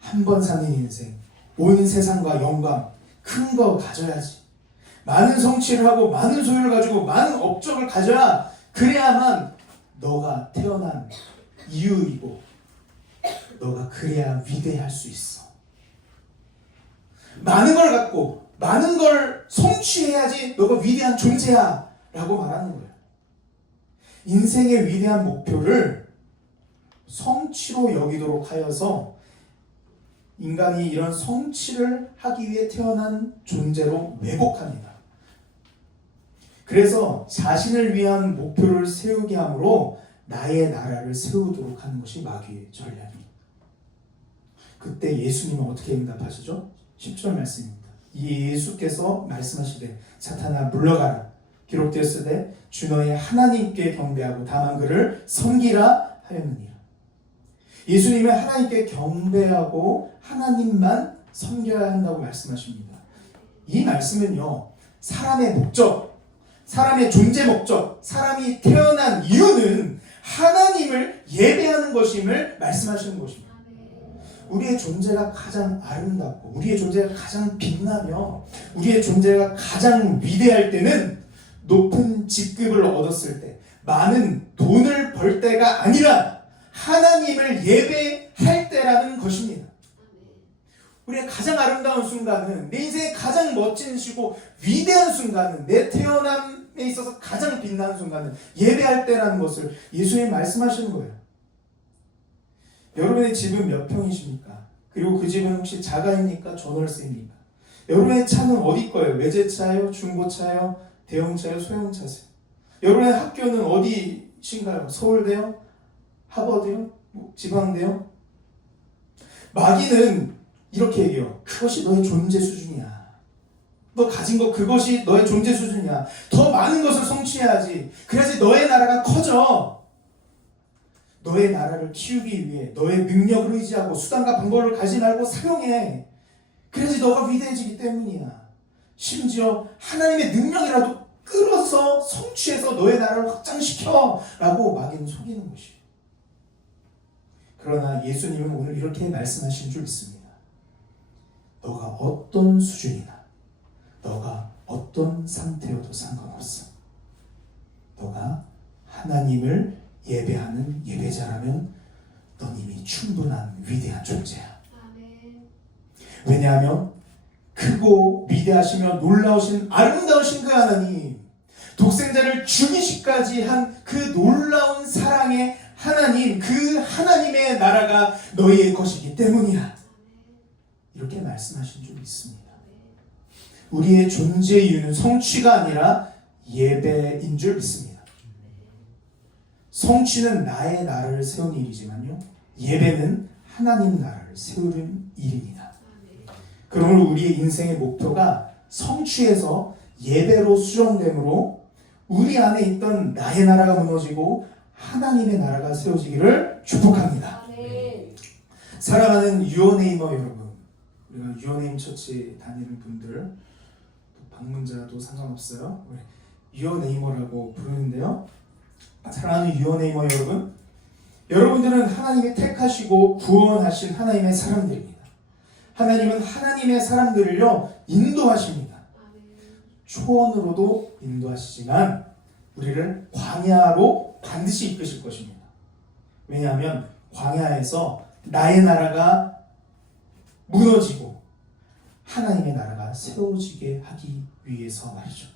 한 번 사는 인생, 온 세상과 영광, 큰 거 가져야지. 많은 성취를 하고 많은 소유를 가지고 많은 업적을 가져야, 그래야만 너가 태어난 이유이고 너가 그래야 위대할 수 있어. 많은 걸 갖고 많은 걸 성취해야지 너가 위대한 존재야 라고 말하는 거예요. 인생의 위대한 목표를 성취로 여기도록 하여서 인간이 이런 성취를 하기 위해 태어난 존재로 왜곡합니다. 그래서 자신을 위한 목표를 세우게 함으로 나의 나라를 세우도록 하는 것이 마귀의 전략입니다. 그때 예수님은 어떻게 응답하시죠? 10절 말씀입니다. 이 예수께서 말씀하시되 사탄아 물러가라. 기록되었으되 주 너의 하나님께 경배하고 다만 그를 섬기라 하였느니라. 예수님은 하나님께 경배하고 하나님만 섬겨야 한다고 말씀하십니다. 이 말씀은요, 사람의 목적, 사람의 존재 목적, 사람이 태어난 이유는 하나님을 예배하는 것임을 말씀하시는 것입니다. 우리의 존재가 가장 아름답고 우리의 존재가 가장 빛나며 우리의 존재가 가장 위대할 때는 높은 직급을 얻었을 때, 많은 돈을 벌 때가 아니라 하나님을 예배할 때라는 것입니다. 우리의 가장 아름다운 순간은, 내 인생의 가장 멋진 시고 위대한 순간은, 내 태어남에 있어서 가장 빛나는 순간은 예배할 때라는 것을 예수님이 말씀하시는 거예요. 여러분의 집은 몇 평이십니까? 그리고 그 집은 혹시 자가입니까? 전월세입니까? 여러분의 차는 어디 거예요? 외제차요? 중고차요? 대형차요? 소형차세요? 여러분의 학교는 어디신가요? 서울대요? 하버드요? 지방대요? 마귀는 이렇게 얘기해요. 그것이 너의 존재 수준이야. 너 가진 것, 그것이 너의 존재 수준이야. 더 많은 것을 성취해야지. 그래야지 너의 나라가 커져. 너의 나라를 키우기 위해 너의 능력을 의지하고 수단과 방법을 가지 말고 사용해. 그래야지 너가 위대해지기 때문이야. 심지어 하나님의 능력이라도 끌어서 성취해서 너의 나라를 확장시켜 라고 마귀는 속이는 것이에요. 그러나 예수님은 오늘 이렇게 말씀하신 줄 믿습니다. 너가 어떤 수준이나 너가 어떤 상태여도 상관없어. 너가 하나님을 예배하는 예배자라면 넌 이미 충분한 위대한 존재야. 왜냐하면 크고 위대하시며 놀라우신 아름다우신 그 하나님, 독생자를 죽이시까지 한 그 놀라운 사랑의 하나님, 그 하나님의 나라가 너희의 것이기 때문이야. 이렇게 말씀하신 줄 믿습니다. 우리의 존재 이유는 성취가 아니라 예배인 줄 믿습니다. 성취는 나의 나라를 세우는 일이지만요, 예배는 하나님 나라를 세우는 일입니다. 그러므로 우리의 인생의 목표가 성취에서 예배로 수정되므로 우리 안에 있던 나의 나라가 무너지고 하나님의 나라가 세워지기를 축복합니다. 사랑하는 유어네이머 여러분, 우리가 유어네임 처치 다니는 분들, 방문자도 상관없어요. 유어네이머라고 부르는데요. 사랑하는 유어네이머 여러분, 여러분들은 하나님이 택하시고 구원하신 하나님의 사람들입니다. 하나님은 하나님의 사람들을요, 인도하십니다. 초원으로도 인도하시지만 우리를 광야로 반드시 이끄실 것입니다. 왜냐하면 광야에서 나의 나라가 무너지고 하나님의 나라가 세워지게 하기 위해서 말이죠.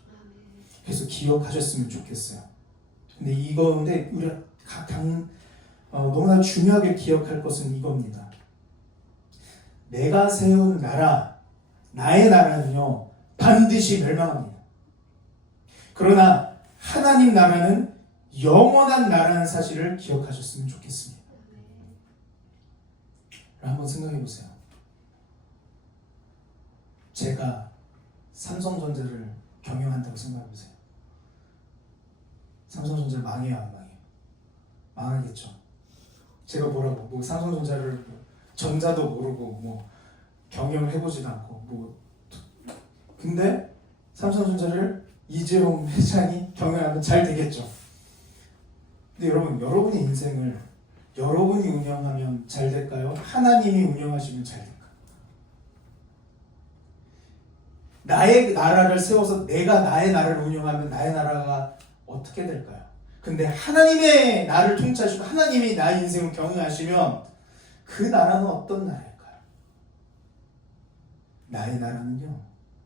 그래서 기억하셨으면 좋겠어요. 근데 이건데 우리가 너무나 중요하게 기억할 것은 이겁니다. 내가 세운 나라, 나의 나라는요, 반드시 멸망합니다. 그러나 하나님 나라는 영원한 나라는 사실을 기억하셨으면 좋겠습니다. 한번 생각해 보세요. 제가 삼성전자를 경영한다고 생각해 보세요. 삼성전자 망해요, 안 망해요? 망하겠죠. 제가 뭐라고 삼성전자를 전자도 모르고 경영을 해보지도 않고 근데 삼성전자를 이재용 회장이 경영하면 잘 되겠죠. 근데 여러분의 인생을 여러분이 운영하면 잘 될까요? 하나님이 운영하시면 잘 될까요? 나의 나라를 세워서 내가 나의 나라를 운영하면 나의 나라가 어떻게 될까요? 근데 하나님의 나를 통치하시고 하나님이 나의 인생을 경영하시면 그 나라는 어떤 나라일까요? 나의 나라는요,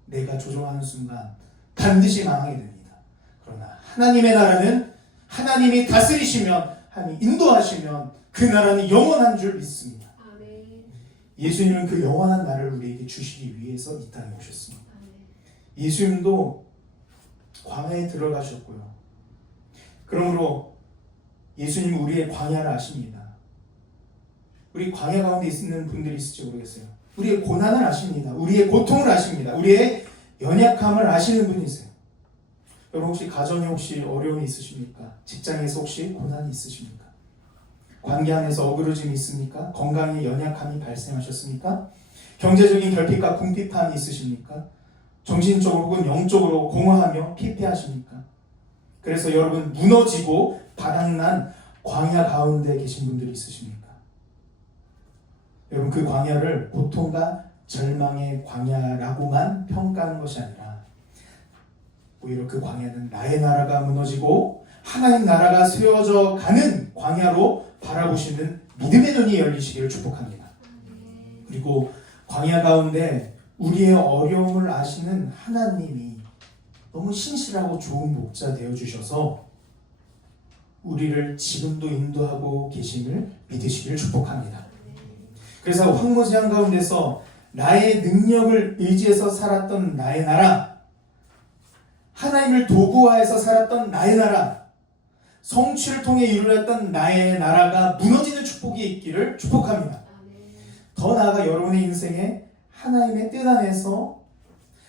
내가 조종하는 순간 반드시 망하게 됩니다. 그러나 하나님의 나라는 하나님이 다스리시면, 하나님이 인도하시면 그 나라는 영원한 줄 믿습니다. 예수님은 그 영원한 나라를 우리에게 주시기 위해서 이 땅에 오셨습니다. 예수님도 광야에 들어가셨고요. 그러므로 예수님은 우리의 광야를 아십니다. 우리 광야 가운데 있는 분들이 있을지 모르겠어요. 우리의 고난을 아십니다. 우리의 고통을 아십니다. 우리의 연약함을 아시는 분이세요. 여러분 혹시 가정에 혹시 어려움이 있으십니까? 직장에서 혹시 고난이 있으십니까? 관계 안에서 어그러짐이 있습니까? 건강에 연약함이 발생하셨습니까? 경제적인 결핍과 궁핍함이 있으십니까? 정신적으로 혹은 영적으로 공허하며 피폐하십니까? 그래서 여러분 무너지고 바닥난 광야 가운데 계신 분들이 있으십니까? 여러분 그 광야를 고통과 절망의 광야라고만 평가하는 것이 아니라 오히려 그 광야는 나의 나라가 무너지고 하나님 나라가 세워져 가는 광야로 바라보시는 믿음의 눈이 열리시기를 축복합니다. 그리고 광야 가운데 우리의 어려움을 아시는 하나님이 너무 신실하고 좋은 목자 되어주셔서 우리를 지금도 인도하고 계심을 믿으시기를 축복합니다. 그래서 황무지한 가운데서 나의 능력을 의지해서 살았던 나의 나라, 하나님을 도구화해서 살았던 나의 나라, 성취를 통해 이루어졌던 나의 나라가 무너지는 축복이 있기를 축복합니다. 더 나아가 여러분의 인생에 하나님의 뜻 안에서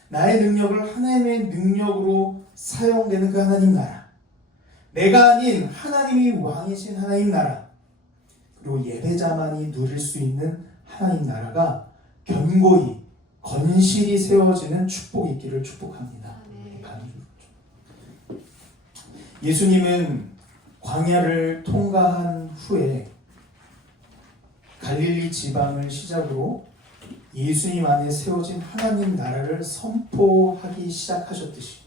나의 능력을 하나님의 능력으로 사용되는 그 하나님 나라, 내가 아닌 하나님이 왕이신 하나님 나라, 그리고 예배자만이 누릴 수 있는 하나님 나라가 견고히 건실히 세워지는 축복이 있기를 축복합니다. 예수님은 광야를 통과한 후에 갈릴리 지방을 시작으로 예수님 안에 세워진 하나님 나라를 선포하기 시작하셨듯이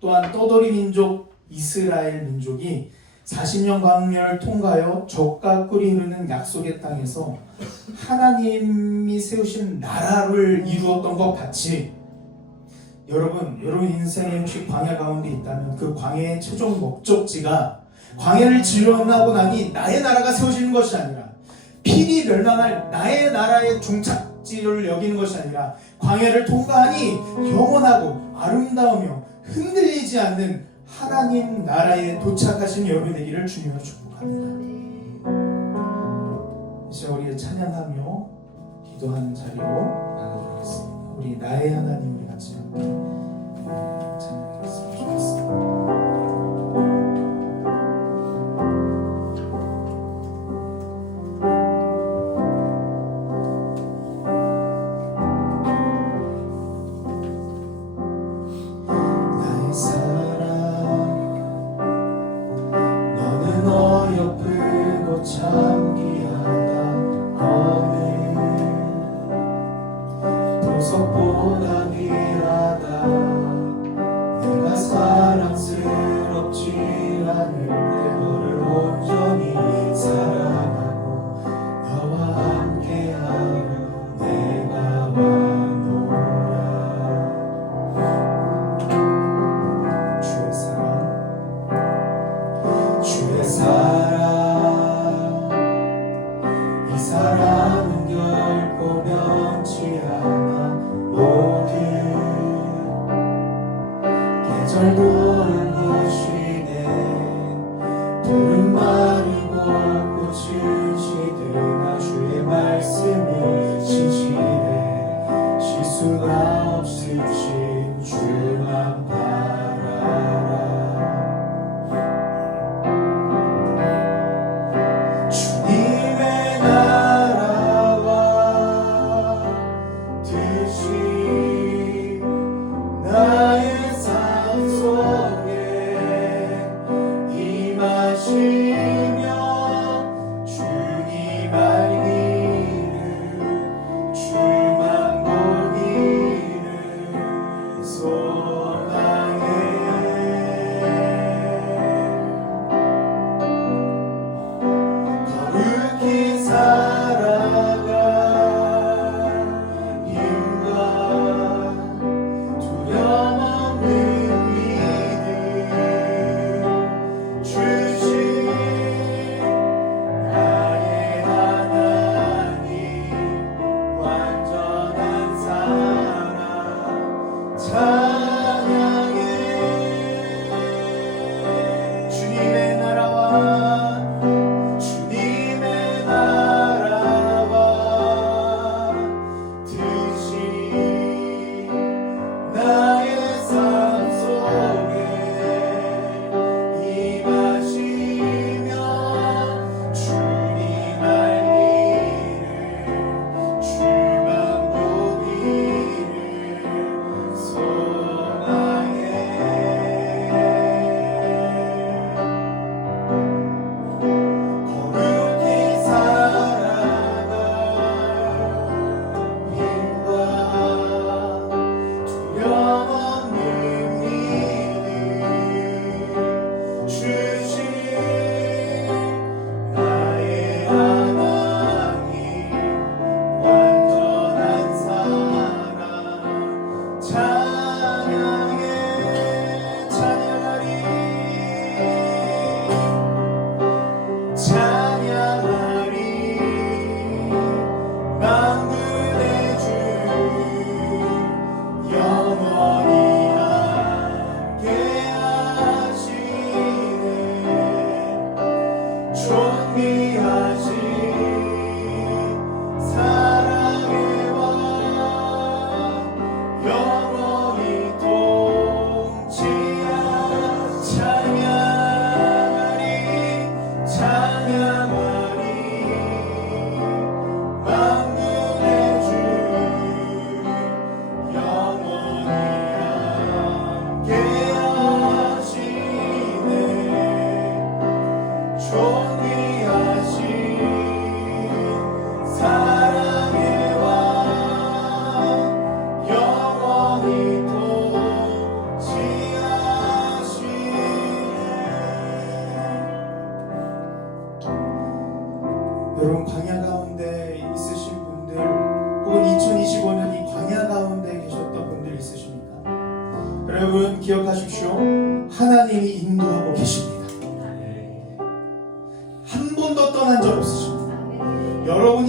또한 떠돌이 민족 이스라엘 민족이 40년 광야를 통과하여 젖과 꿀이 흐르는 약속의 땅에서 하나님이 세우신 나라를 이루었던 것 같이 여러분 인생에 혹시 광야 가운데 있다면 그 광야의 최종 목적지가 광야를 지나고 나니 나의 나라가 세워지는 것이 아니라 필히 멸망할 나의 나라의 종착지를 여기는 것이 아니라 광야를 통과하니 영원하고 아름다우며 흔들리지 않는 하나님 나라에 도착하신 여러분 되기를 주님으로 축복합니다. 이제 우리 찬양하며 기도하는 자리로 나가도록 하겠습니다. 우리 나의 하나님 우리 같이 함께 찬양하겠습니다. 좋겠습니다. 나의 삶 속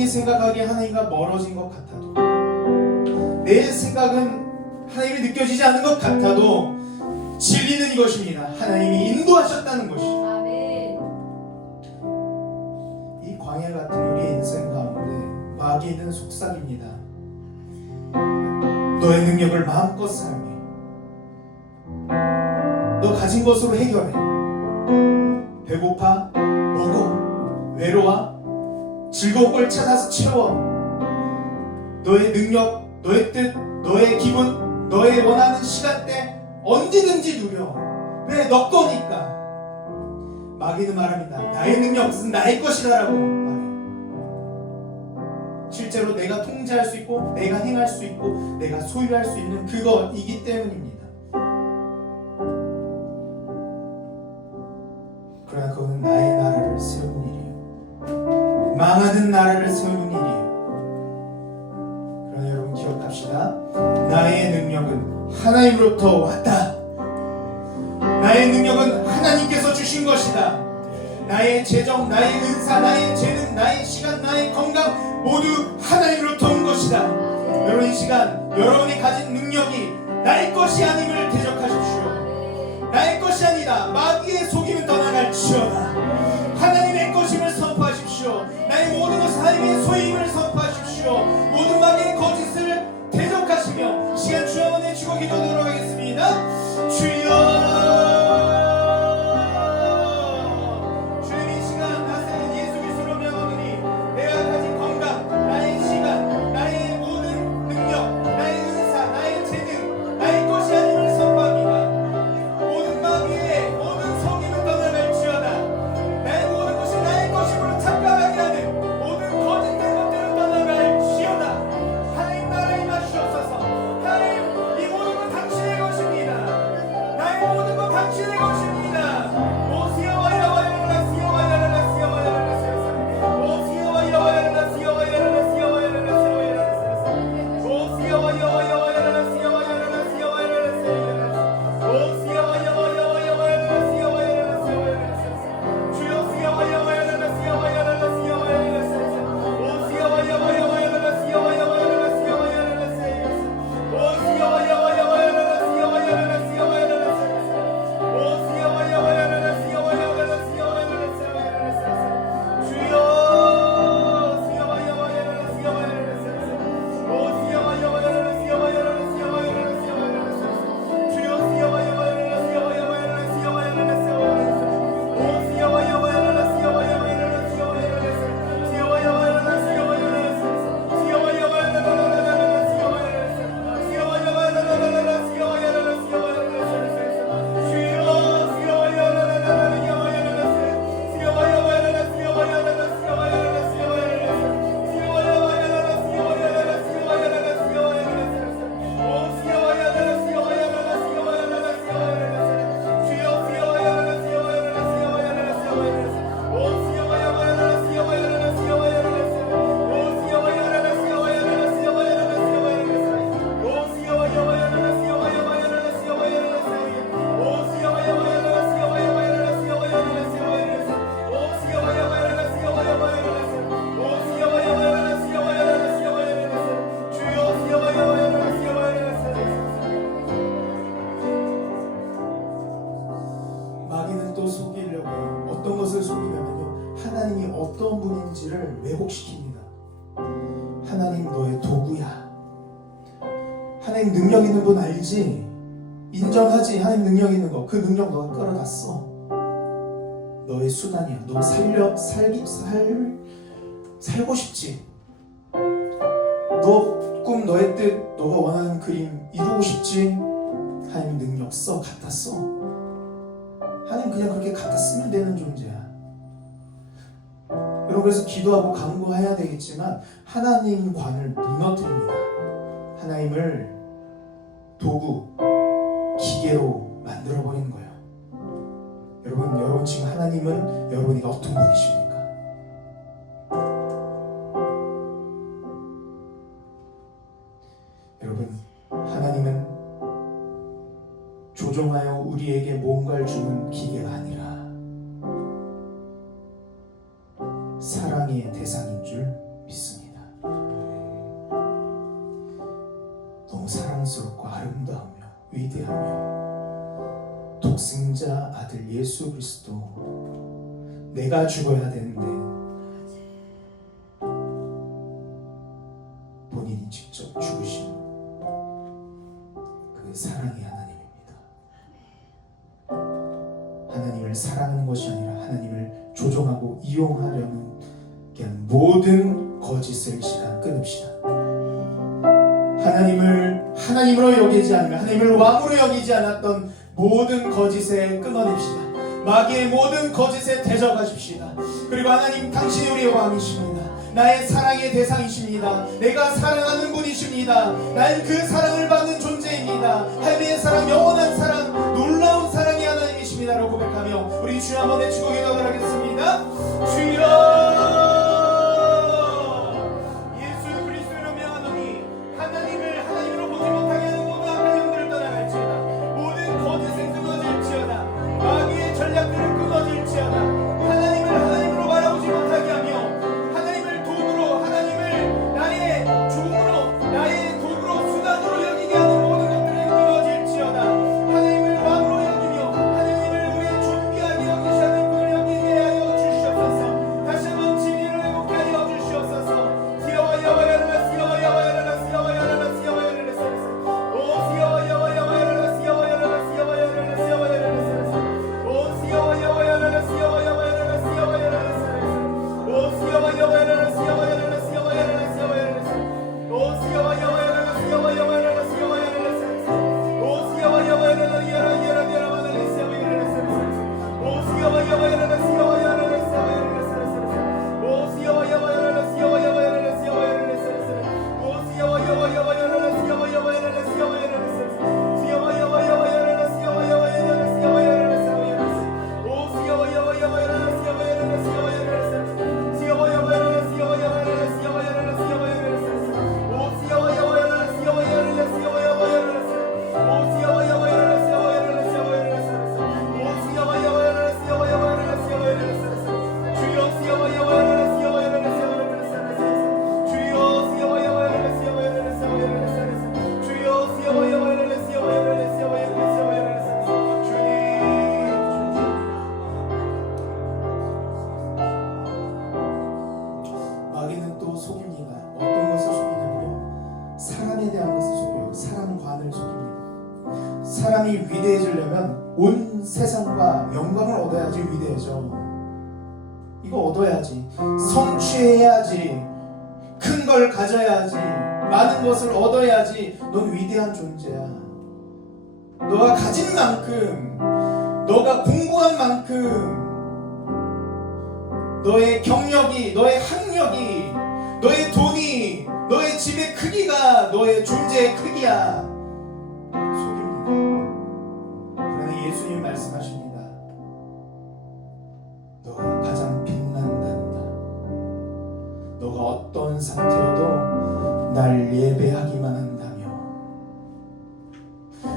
생각하기에 하나님과 멀어진 것 같아도, 내 생각은 하나님이 느껴지지 않는 것 같아도 진리는 이것입니다. 하나님이 인도하셨다는 것이죠. 아멘. 이 광야 같은 우리의 인생 가운데 마귀는 속삭입니다. 너의 능력을 마음껏 사용해. 너 가진 것으로 해결해. 배고파? 먹어. 외로워? 즐거운 걸 찾아서 채워. 너의 능력, 너의 뜻, 너의 기분, 너의 원하는 시간대 언제든지 누려. 왜? 너 거니까. 마귀는 말합니다. 나의 능력은 나의 것이다라고 말해요. 실제로 내가 통제할 수 있고, 내가 행할 수 있고, 내가 소유할 수 있는 그것이기 때문입니다. 그러나 그거는 나의 나라를 세우는 일이에요. 망하는 나라를 세우는 일이에요. 그러나 여러분 기억합시다. 나의 능력은 하나님으로부터 왔다. 나의 능력은 하나님께서 주신 것이다. 나의 재정, 나의 은사, 나의 재능, 나의 시간, 나의 건강 모두 하나님으로부터 온 것이다. 여러분 이 시간 여러분이 가진 능력이 나의 것이 아님을 대적하십시오. 나의 것이 아니다. 마귀의 속임은 떠나갈지어다. 하나님의 것임을 선포하십시오. 나의 모든 것은 하나님의 소임을 선포하십시오. 모든 마귀의 거짓을 대적하시며 이 시간 주여 안에 주고 기도하도록 하겠습니다. 주여, 하나님이 어떤 분인지를 왜곡시킵니다. 하나님 너의 도구야. 하나님 능력 있는 분 알지? 인정하지? 하나님 능력 있는 거. 그 능력 너가 끌어다 써. 너의 수단이야. 너 살고 싶지? 너 꿈, 너의 뜻, 너가 원하는 그림 이루고 싶지? 하나님 능력 써. 갖다 써. 하나님 그냥 그렇게 갖다 쓰면 되는 존재야. 여러분 그래서 기도하고 간구해야 되겠지만 하나님 관을 무너뜨립니다. 하나님을 도구, 기계로 만들어버리는 거예요. 여러분 지금 하나님은 여러분이 어떤 분이십니까? 여러분 하나님은 조종하여 우리에게 뭔가를 주는 기계가 아니라 사랑의 대상인 줄 믿습니다. 위대하며 독생자 아들 예수 그리스도 내가 죽어야 되는데 본인이 직접 죽으신 그 사랑의 하나님입니다. 하나님을 사랑하는 것이 아니라 하나님을 조종하고 이용하려는 그냥 모든 거짓을 시간 끊읍시다. 하나님을 하나님으로 여기지 않으며 하나님을 왕으로 여기지 않았던 모든 거짓에 끊어냅시다. 마귀의 모든 거짓에 대적하십시다. 그리고 하나님 당신이 우리의 왕이십니다. 나의 사랑의 대상이십니다. 내가 사랑하는 분이십니다. 나는 그 사랑을 받는 존재입니다. 하나님의 사랑, 영원한 사랑, 놀라운 사랑의 하나님이십니다라고 고백하며 우리 주여 한번 외치고 기도를 하겠습니다. 주여 사람이 위대해지려면 온 세상과 영광을 얻어야지 위대해져. 이거 얻어야지, 성취해야지, 큰 걸 가져야지, 많은 것을 얻어야지 넌 위대한 존재야. 너가 가진 만큼, 너가 공부한 만큼, 너의 경력이, 너의 학력이, 너의 돈이, 너의 집의 크기가 너의 존재의 크기야. 그러나 예수님 말씀하십니다. 너가 가장 빛난단다. 너가 어떤 상태여도 날 예배하기만 한다며,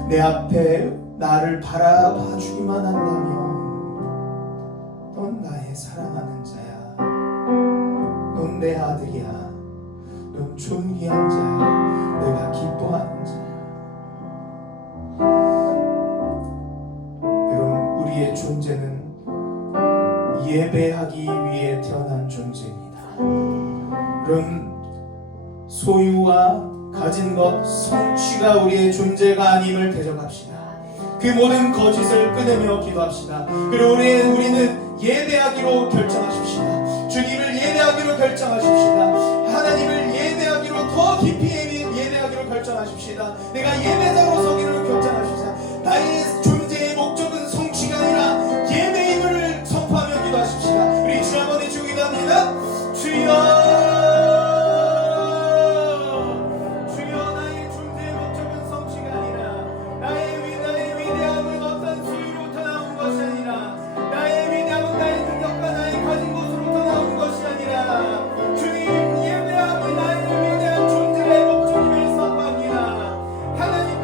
내 앞에 나를 바라봐 주기만 한다며, 넌 나의 사랑하는 자야. 넌 내 아들이야. 넌 존귀한 자야. 내가 기뻐하는 자야. 여러분, 우리의 존재는 예배하기 위해 태어난 존재입니다. 그럼 소유와 가진 것, 성취가 우리의 존재가 아님을 대적합시다. 그 모든 거짓을 끊으며 기도합시다. 그리고 우리는 예배하기로 결정하십시다. 주님을 예배하기로 결정하십시다. 하나님을 예배하기로, 더 깊이 예배하기로 결정하십시다. 내가 예배자로 서기로 결정하십시다. 나의 존재의 목적은 성취가 아니라 예배임을 선포하며 기도하십시다. 우리 주 한번 해주고 기도합니다. 주여, 하나님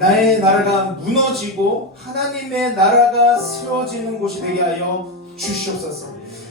나의 나라가 무너지고 하나님의 나라가 세워지는 곳이 되게 하여 주시옵소서.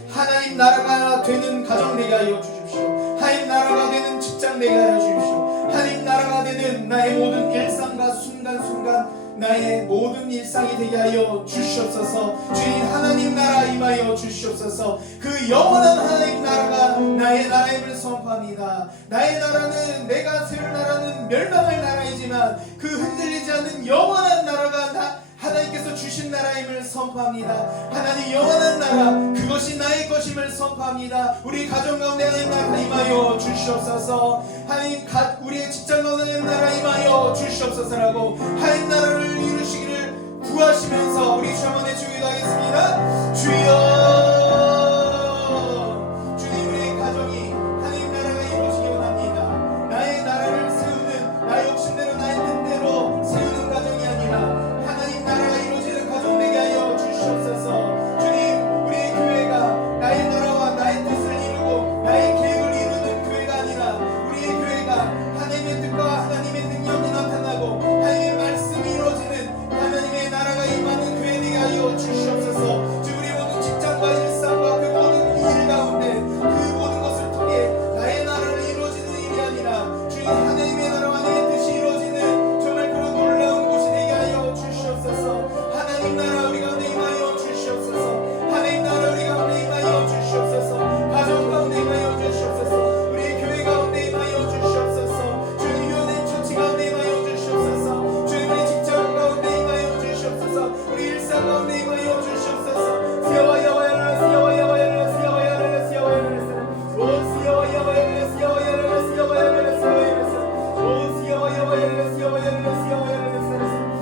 하나님 나라가 되는 가정 되게 하여 주십시오. 하나님 나라가 되는 직장 되게 하여 주십시오. 하나님 나라가 되는 나의 모든 일상과 순간순간 나의 모든 일상이 되게 하여 주시옵소서. 주님 하나님 나라 임하여 주시옵소서. 그 영원한 하나님 나라가 나의 나라임을 선포합니다. 나의 나라는 내가 세울 나라는 멸망할 나라이지만 그 흔들리지 않는 영원한 나라가 하나님께서 주신 나라임을 선포합니다. 하나님 영원한 나라 그것이 나의 것임을 선포합니다. 우리 가정 가운데 하나님 나라 임하여 주시옵소서. 하나님 우리의 직장 가운데 하나님 나라 임하여 주시옵소서라고 하나님 나라를 이루시기를 구하시면서 우리 주 한번 외치기도 하겠습니다. 주여. 주님 우리의 가정이 하나님 나라가 이루어지기 원합니다. 나의 나라를 세우는 나의 욕심대로 나의 뜻대로 세우는 가정이 아니라 하나님 나라가 이루어지는 가정 되게 하여 주시옵소서. 주님 우리의 교회가 나의 나라와 나의 뜻을 이루고 나의 계획을 이루는 교회가 아니라 우리의 교회가 하나님의 뜻과 하나님의 능력이 나타나고 하나님의 말씀이 이루어지는 하나님의 나라가 임하는 교회 되게 하여 주시옵소서. 주 우리 모든 직장과 일상과 그 모든 일 가운데 그 모든 것을 통해 나의 나라를 이루어지는 일이 아니라 주님 하나님의 나라와 하나님의 뜻이 이루어지는 정말 그런 놀라운 곳이 되게 하여 주시옵소서. 하나님 나라 우리 가운데 임하여 주시옵소서. 하나님 나라 우리 가운데 임하여 주시옵소서. 가정 가운데 임하여 주시옵소서. 우리 교회 가운데 임하여 주시옵소서. 주님 위원회 처치 가운데 임하여 주시옵소서. 주님 우리 직장 가운데 임하여 주시옵소서. 우리 일상 가운데 임하여 주시옵소서. 세워야와야라 세워야와야라 세워야라라 세워야라라 오 세워야와야라 세워야라라 세워야라라 세워야라라 오 세워야와야라 세워야라라 세워야라라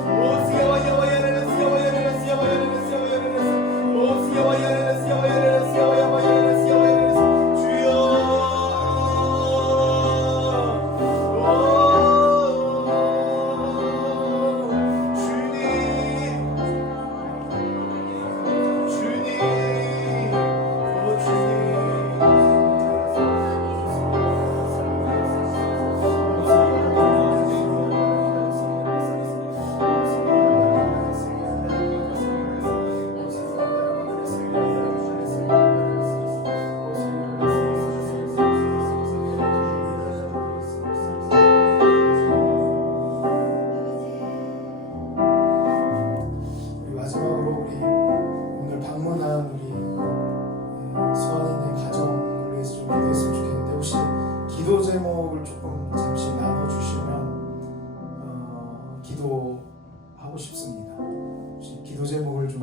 오 세워야와야라 세워야라라 세워야라라 세워야라라 오 세워야라라 세워야라라 세워야와야라 세워야라라 주여. 우리 마지막으로 우리 오늘 방문한 우리 서한인의 가정을 위해서 좀 기도했으면 좋겠는데 혹시 기도 제목을 조금 잠시 나눠주시면 기도하고 싶습니다. 혹시 기도 제목을 좀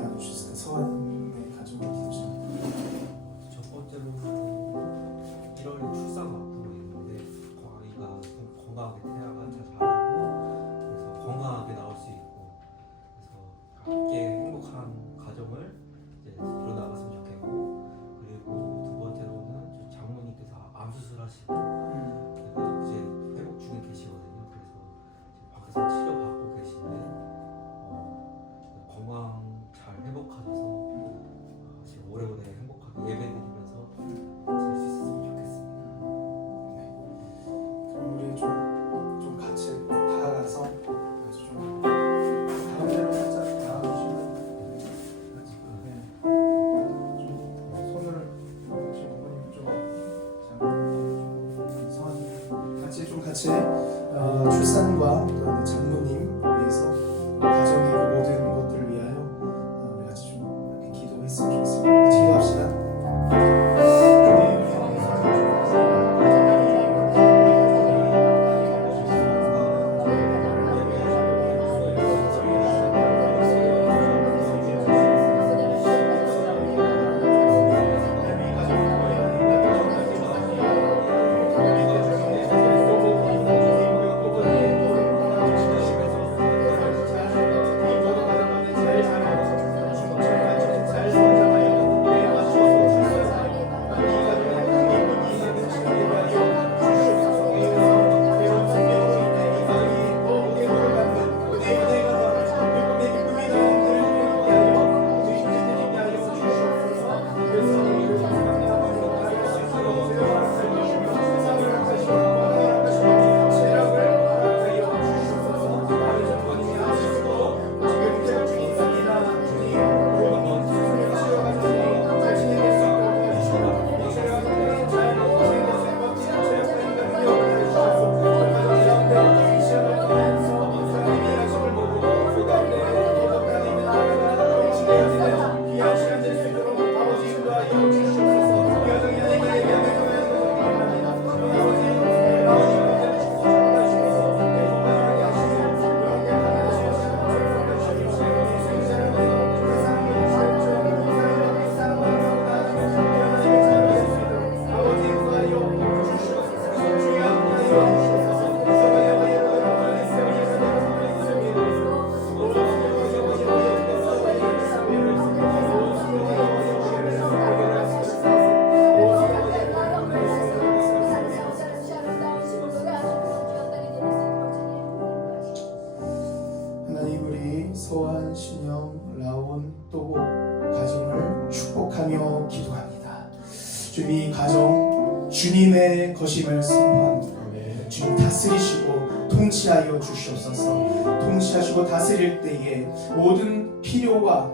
나눠주실까요? 서한인의 가정의 기도 제목. 첫 번째로 1월에 출산 앞두고 있는데 아이가 건강하게 태아가 잘 자라고 그래서 건강하게 나올 수 있고 그래서 함께 행복한 가정을 이제 이뤄나갔으면 좋겠고 그리고 두 번째로는 저 장모님께서 암 수술하시고 그리고 이제 회복 중에 계시거든요. 그래서 지금 밖에서 치료받고 계신데 건강 잘 회복하셔서 지금 오래오래 행복하게 예배드리면서 서한, 신영, 라온, 또보 가정을 축복하며 기도합니다. 주님 이 가정 주님의 것임을 선포합니다. 주님 다스리시고 통치하여 주시옵소서. 통치하시고 다스릴 때에 모든 필요와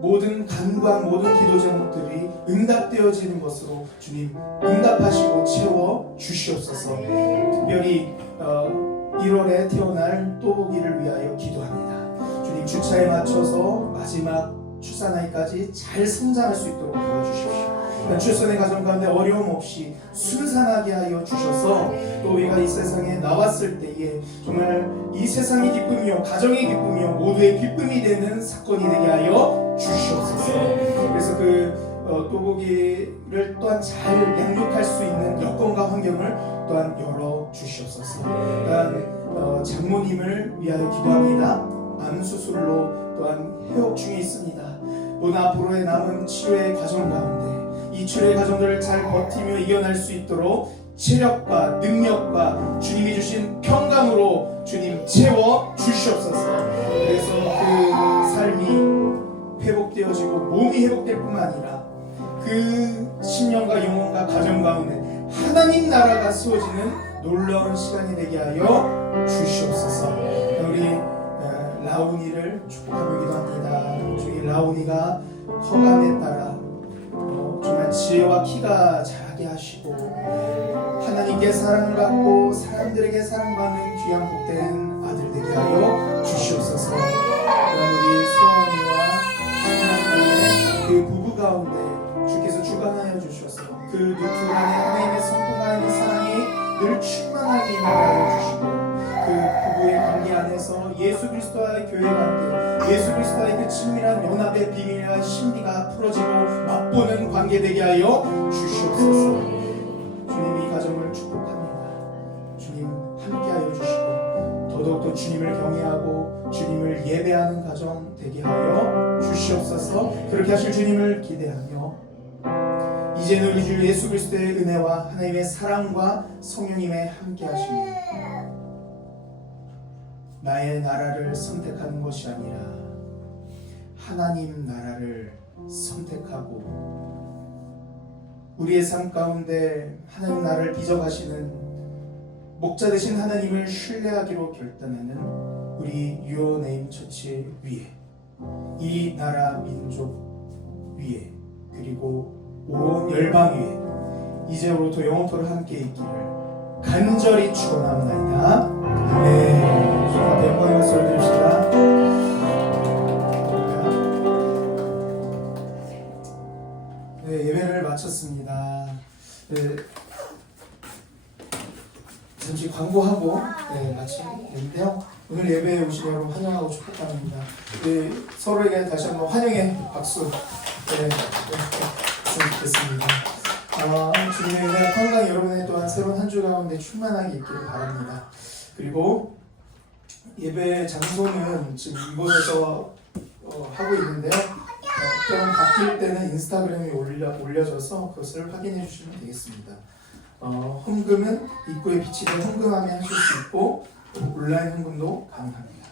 모든 간구와 모든 기도 제목들이 응답되어지는 것으로 주님 응답하시고 채워 주시옵소서. 특별히 1월에 태어날 또보기를 위하여 기도합니다. 주님 주차에 맞춰서 마지막 출산하기까지 잘 성장할 수 있도록 도와주십시오. 출산의 과정 가운데 어려움 없이 순산하게 하여 주셔서 또 우리가 이 세상에 나왔을 때에 정말 이 세상의 기쁨이요 가정의 기쁨이요 모두의 기쁨이 되는 사건이 되게 하여 주시옵소서. 그래서 또보기를 또한 잘 양육할 수 있는 여건과 환경을 또한 열어 주시옵소서. 또한 장모님을 위하여 기도합니다. 암 수술로 또한 회복 중에 있습니다. 본 앞으로의 남은 치료의 과정 가운데 이 치료의 과정들을 잘 버티며 이겨낼 수 있도록 체력과 능력과 주님이 주신 평강으로 주님 채워 주시옵소서. 그래서 그 삶이 회복되어지고 몸이 회복될 뿐만 아니라 그 신령과 영혼과 가정 가운데 하나님 나라가 세워지는 놀라운 시간이 되게 하여 주시옵소서. 우리 라온이를 축복하며 기도합니다. 저기 라온이가 커감에 따라 정말 지혜와 키가 자라게 하시고 하나님께 사랑을 받고 사람들에게 사랑받는 귀한 복된 아들 되게 하여 주시옵소서. 우리 소원이와 하나님의 그 부부 가운데 주께서 주관하여 주셔서 그 두 간의 하나님의 성품 하나님의 사랑이 늘 충만하게 임하여 주시고 그 부부의 관계 안에서 예수 그리스도와의 교회 관계, 예수 그리스도와의 그 친밀한 연합의 비밀과 신비가 풀어지고 맛보는 관계 되게 하여 주시옵소서. 주님 이 가정을 축복합니다. 주님 함께하여 주시고 더더욱더 주님을 경외하고 주님을 예배하는 가정 되게 하여 주시옵소서. 그렇게 하실 주님을 기대하며 이제는 우리 주 예수 그리스도의 은혜와 하나님의 사랑과 성령님의 함께하심이 나의 나라를 선택하는 것이 아니라 하나님 나라를 선택하고 우리의 삶 가운데 하나님 나라를 빚어가시는 목자 되신 하나님을 신뢰하기로 결단하는 우리 유어네임 처치 위에 이 나라 민족 위에 그리고 온 열방 위에 이제부터 영원토록 함께 있기를 간절히 축원합니다. 아멘. 주님 앞에 영광의 박수를 드립시다. 네, 예배를 마쳤습니다. 네, 잠시 광고하고 마치는데요. 오늘 예배에 오신 여러분 환영하고 축복합니다. 네, 서로에게 다시 한번 환영의 박수 드리겠습니다. 주님의 은혜와 평강이 여러분의 또한 새로운 한 주 가운데 충만하게 있기를 바랍니다. 그리고 예배 장소는 지금 이곳에서 하고 있는데요. 특별한 바뀔 때는 인스타그램에 올려져서 그것을 확인해 주시면 되겠습니다. 헌금은 입구에 비치된 헌금함에 하실 수 있고 온라인 헌금도 가능합니다.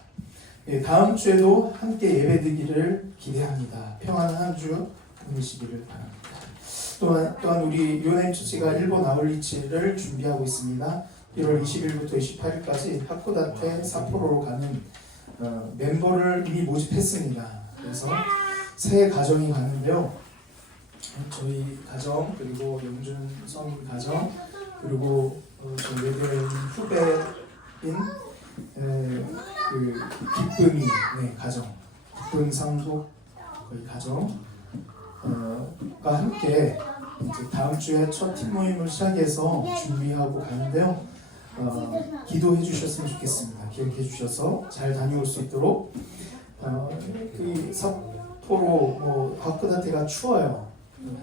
예, 다음 주에도 함께 예배드리기를 기대합니다. 평안한 한 주 보내시기를 바랍니다. 또한 우리 유어네임 처치가 일본 아울리치를 준비하고 있습니다. 1월 20일부터 28일까지 하코다테 삿포로로 가는 멤버를 이미 모집했습니다. 그래서 새 가정이 가는데요. 저희 가정 그리고 영준 성인 가정 그리고 저희 외교인 후배인 그 기쁨이 가정 기쁨 상속 거의 가정 가 함께 이제 다음 주에 첫 팀 모임을 시작해서 준비하고 가는데요. 기도해 주셨으면 좋겠습니다. 기억해 주셔서 잘 다녀올 수 있도록. 그 삿포로 하코다테가 추워요.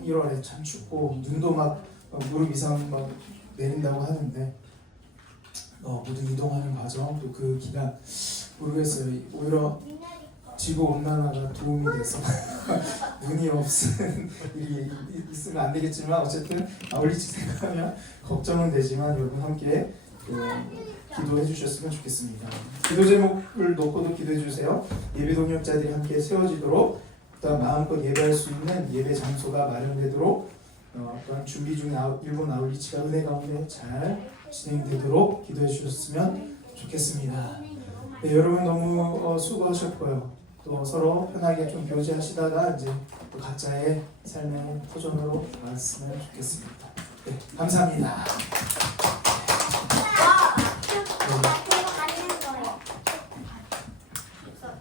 1월에 참 춥고 눈도 막 무릎 이상 막 내린다고 하는데 모든 이동하는 과정 또 그 기간 모르겠어요. 오히려 지구 온난화가 도움이 돼서 눈이 없는 일이 있으면 안 되겠지만 어쨌든 아울리치 생각하면 걱정은 되지만 여러분 함께 기도해 주셨으면 좋겠습니다. 기도 제목을 놓고도 기도해 주세요. 예배 동역자들이 함께 세워지도록, 또한 마음껏 예배할 수 있는 예배 장소가 마련되도록, 또한 준비 중인 일본 아울리치가 은혜 가운데 잘 진행되도록 기도해 주셨으면 좋겠습니다. 네, 여러분 너무 수고하셨고요. 또 서로 편하게 좀 교제하시다가 이제 또 각자의 삶의 터전으로 나왔으면 좋겠습니다. 네, 감사합니다.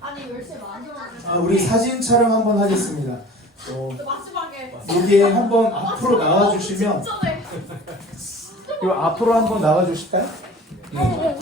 아니 10시 마지막에 우리 사진 촬영 한번 하겠습니다. 마지막에 여기에 한번 앞으로 나와주시면, 진짜네. 이 앞으로 한번 나와주실까요? 어,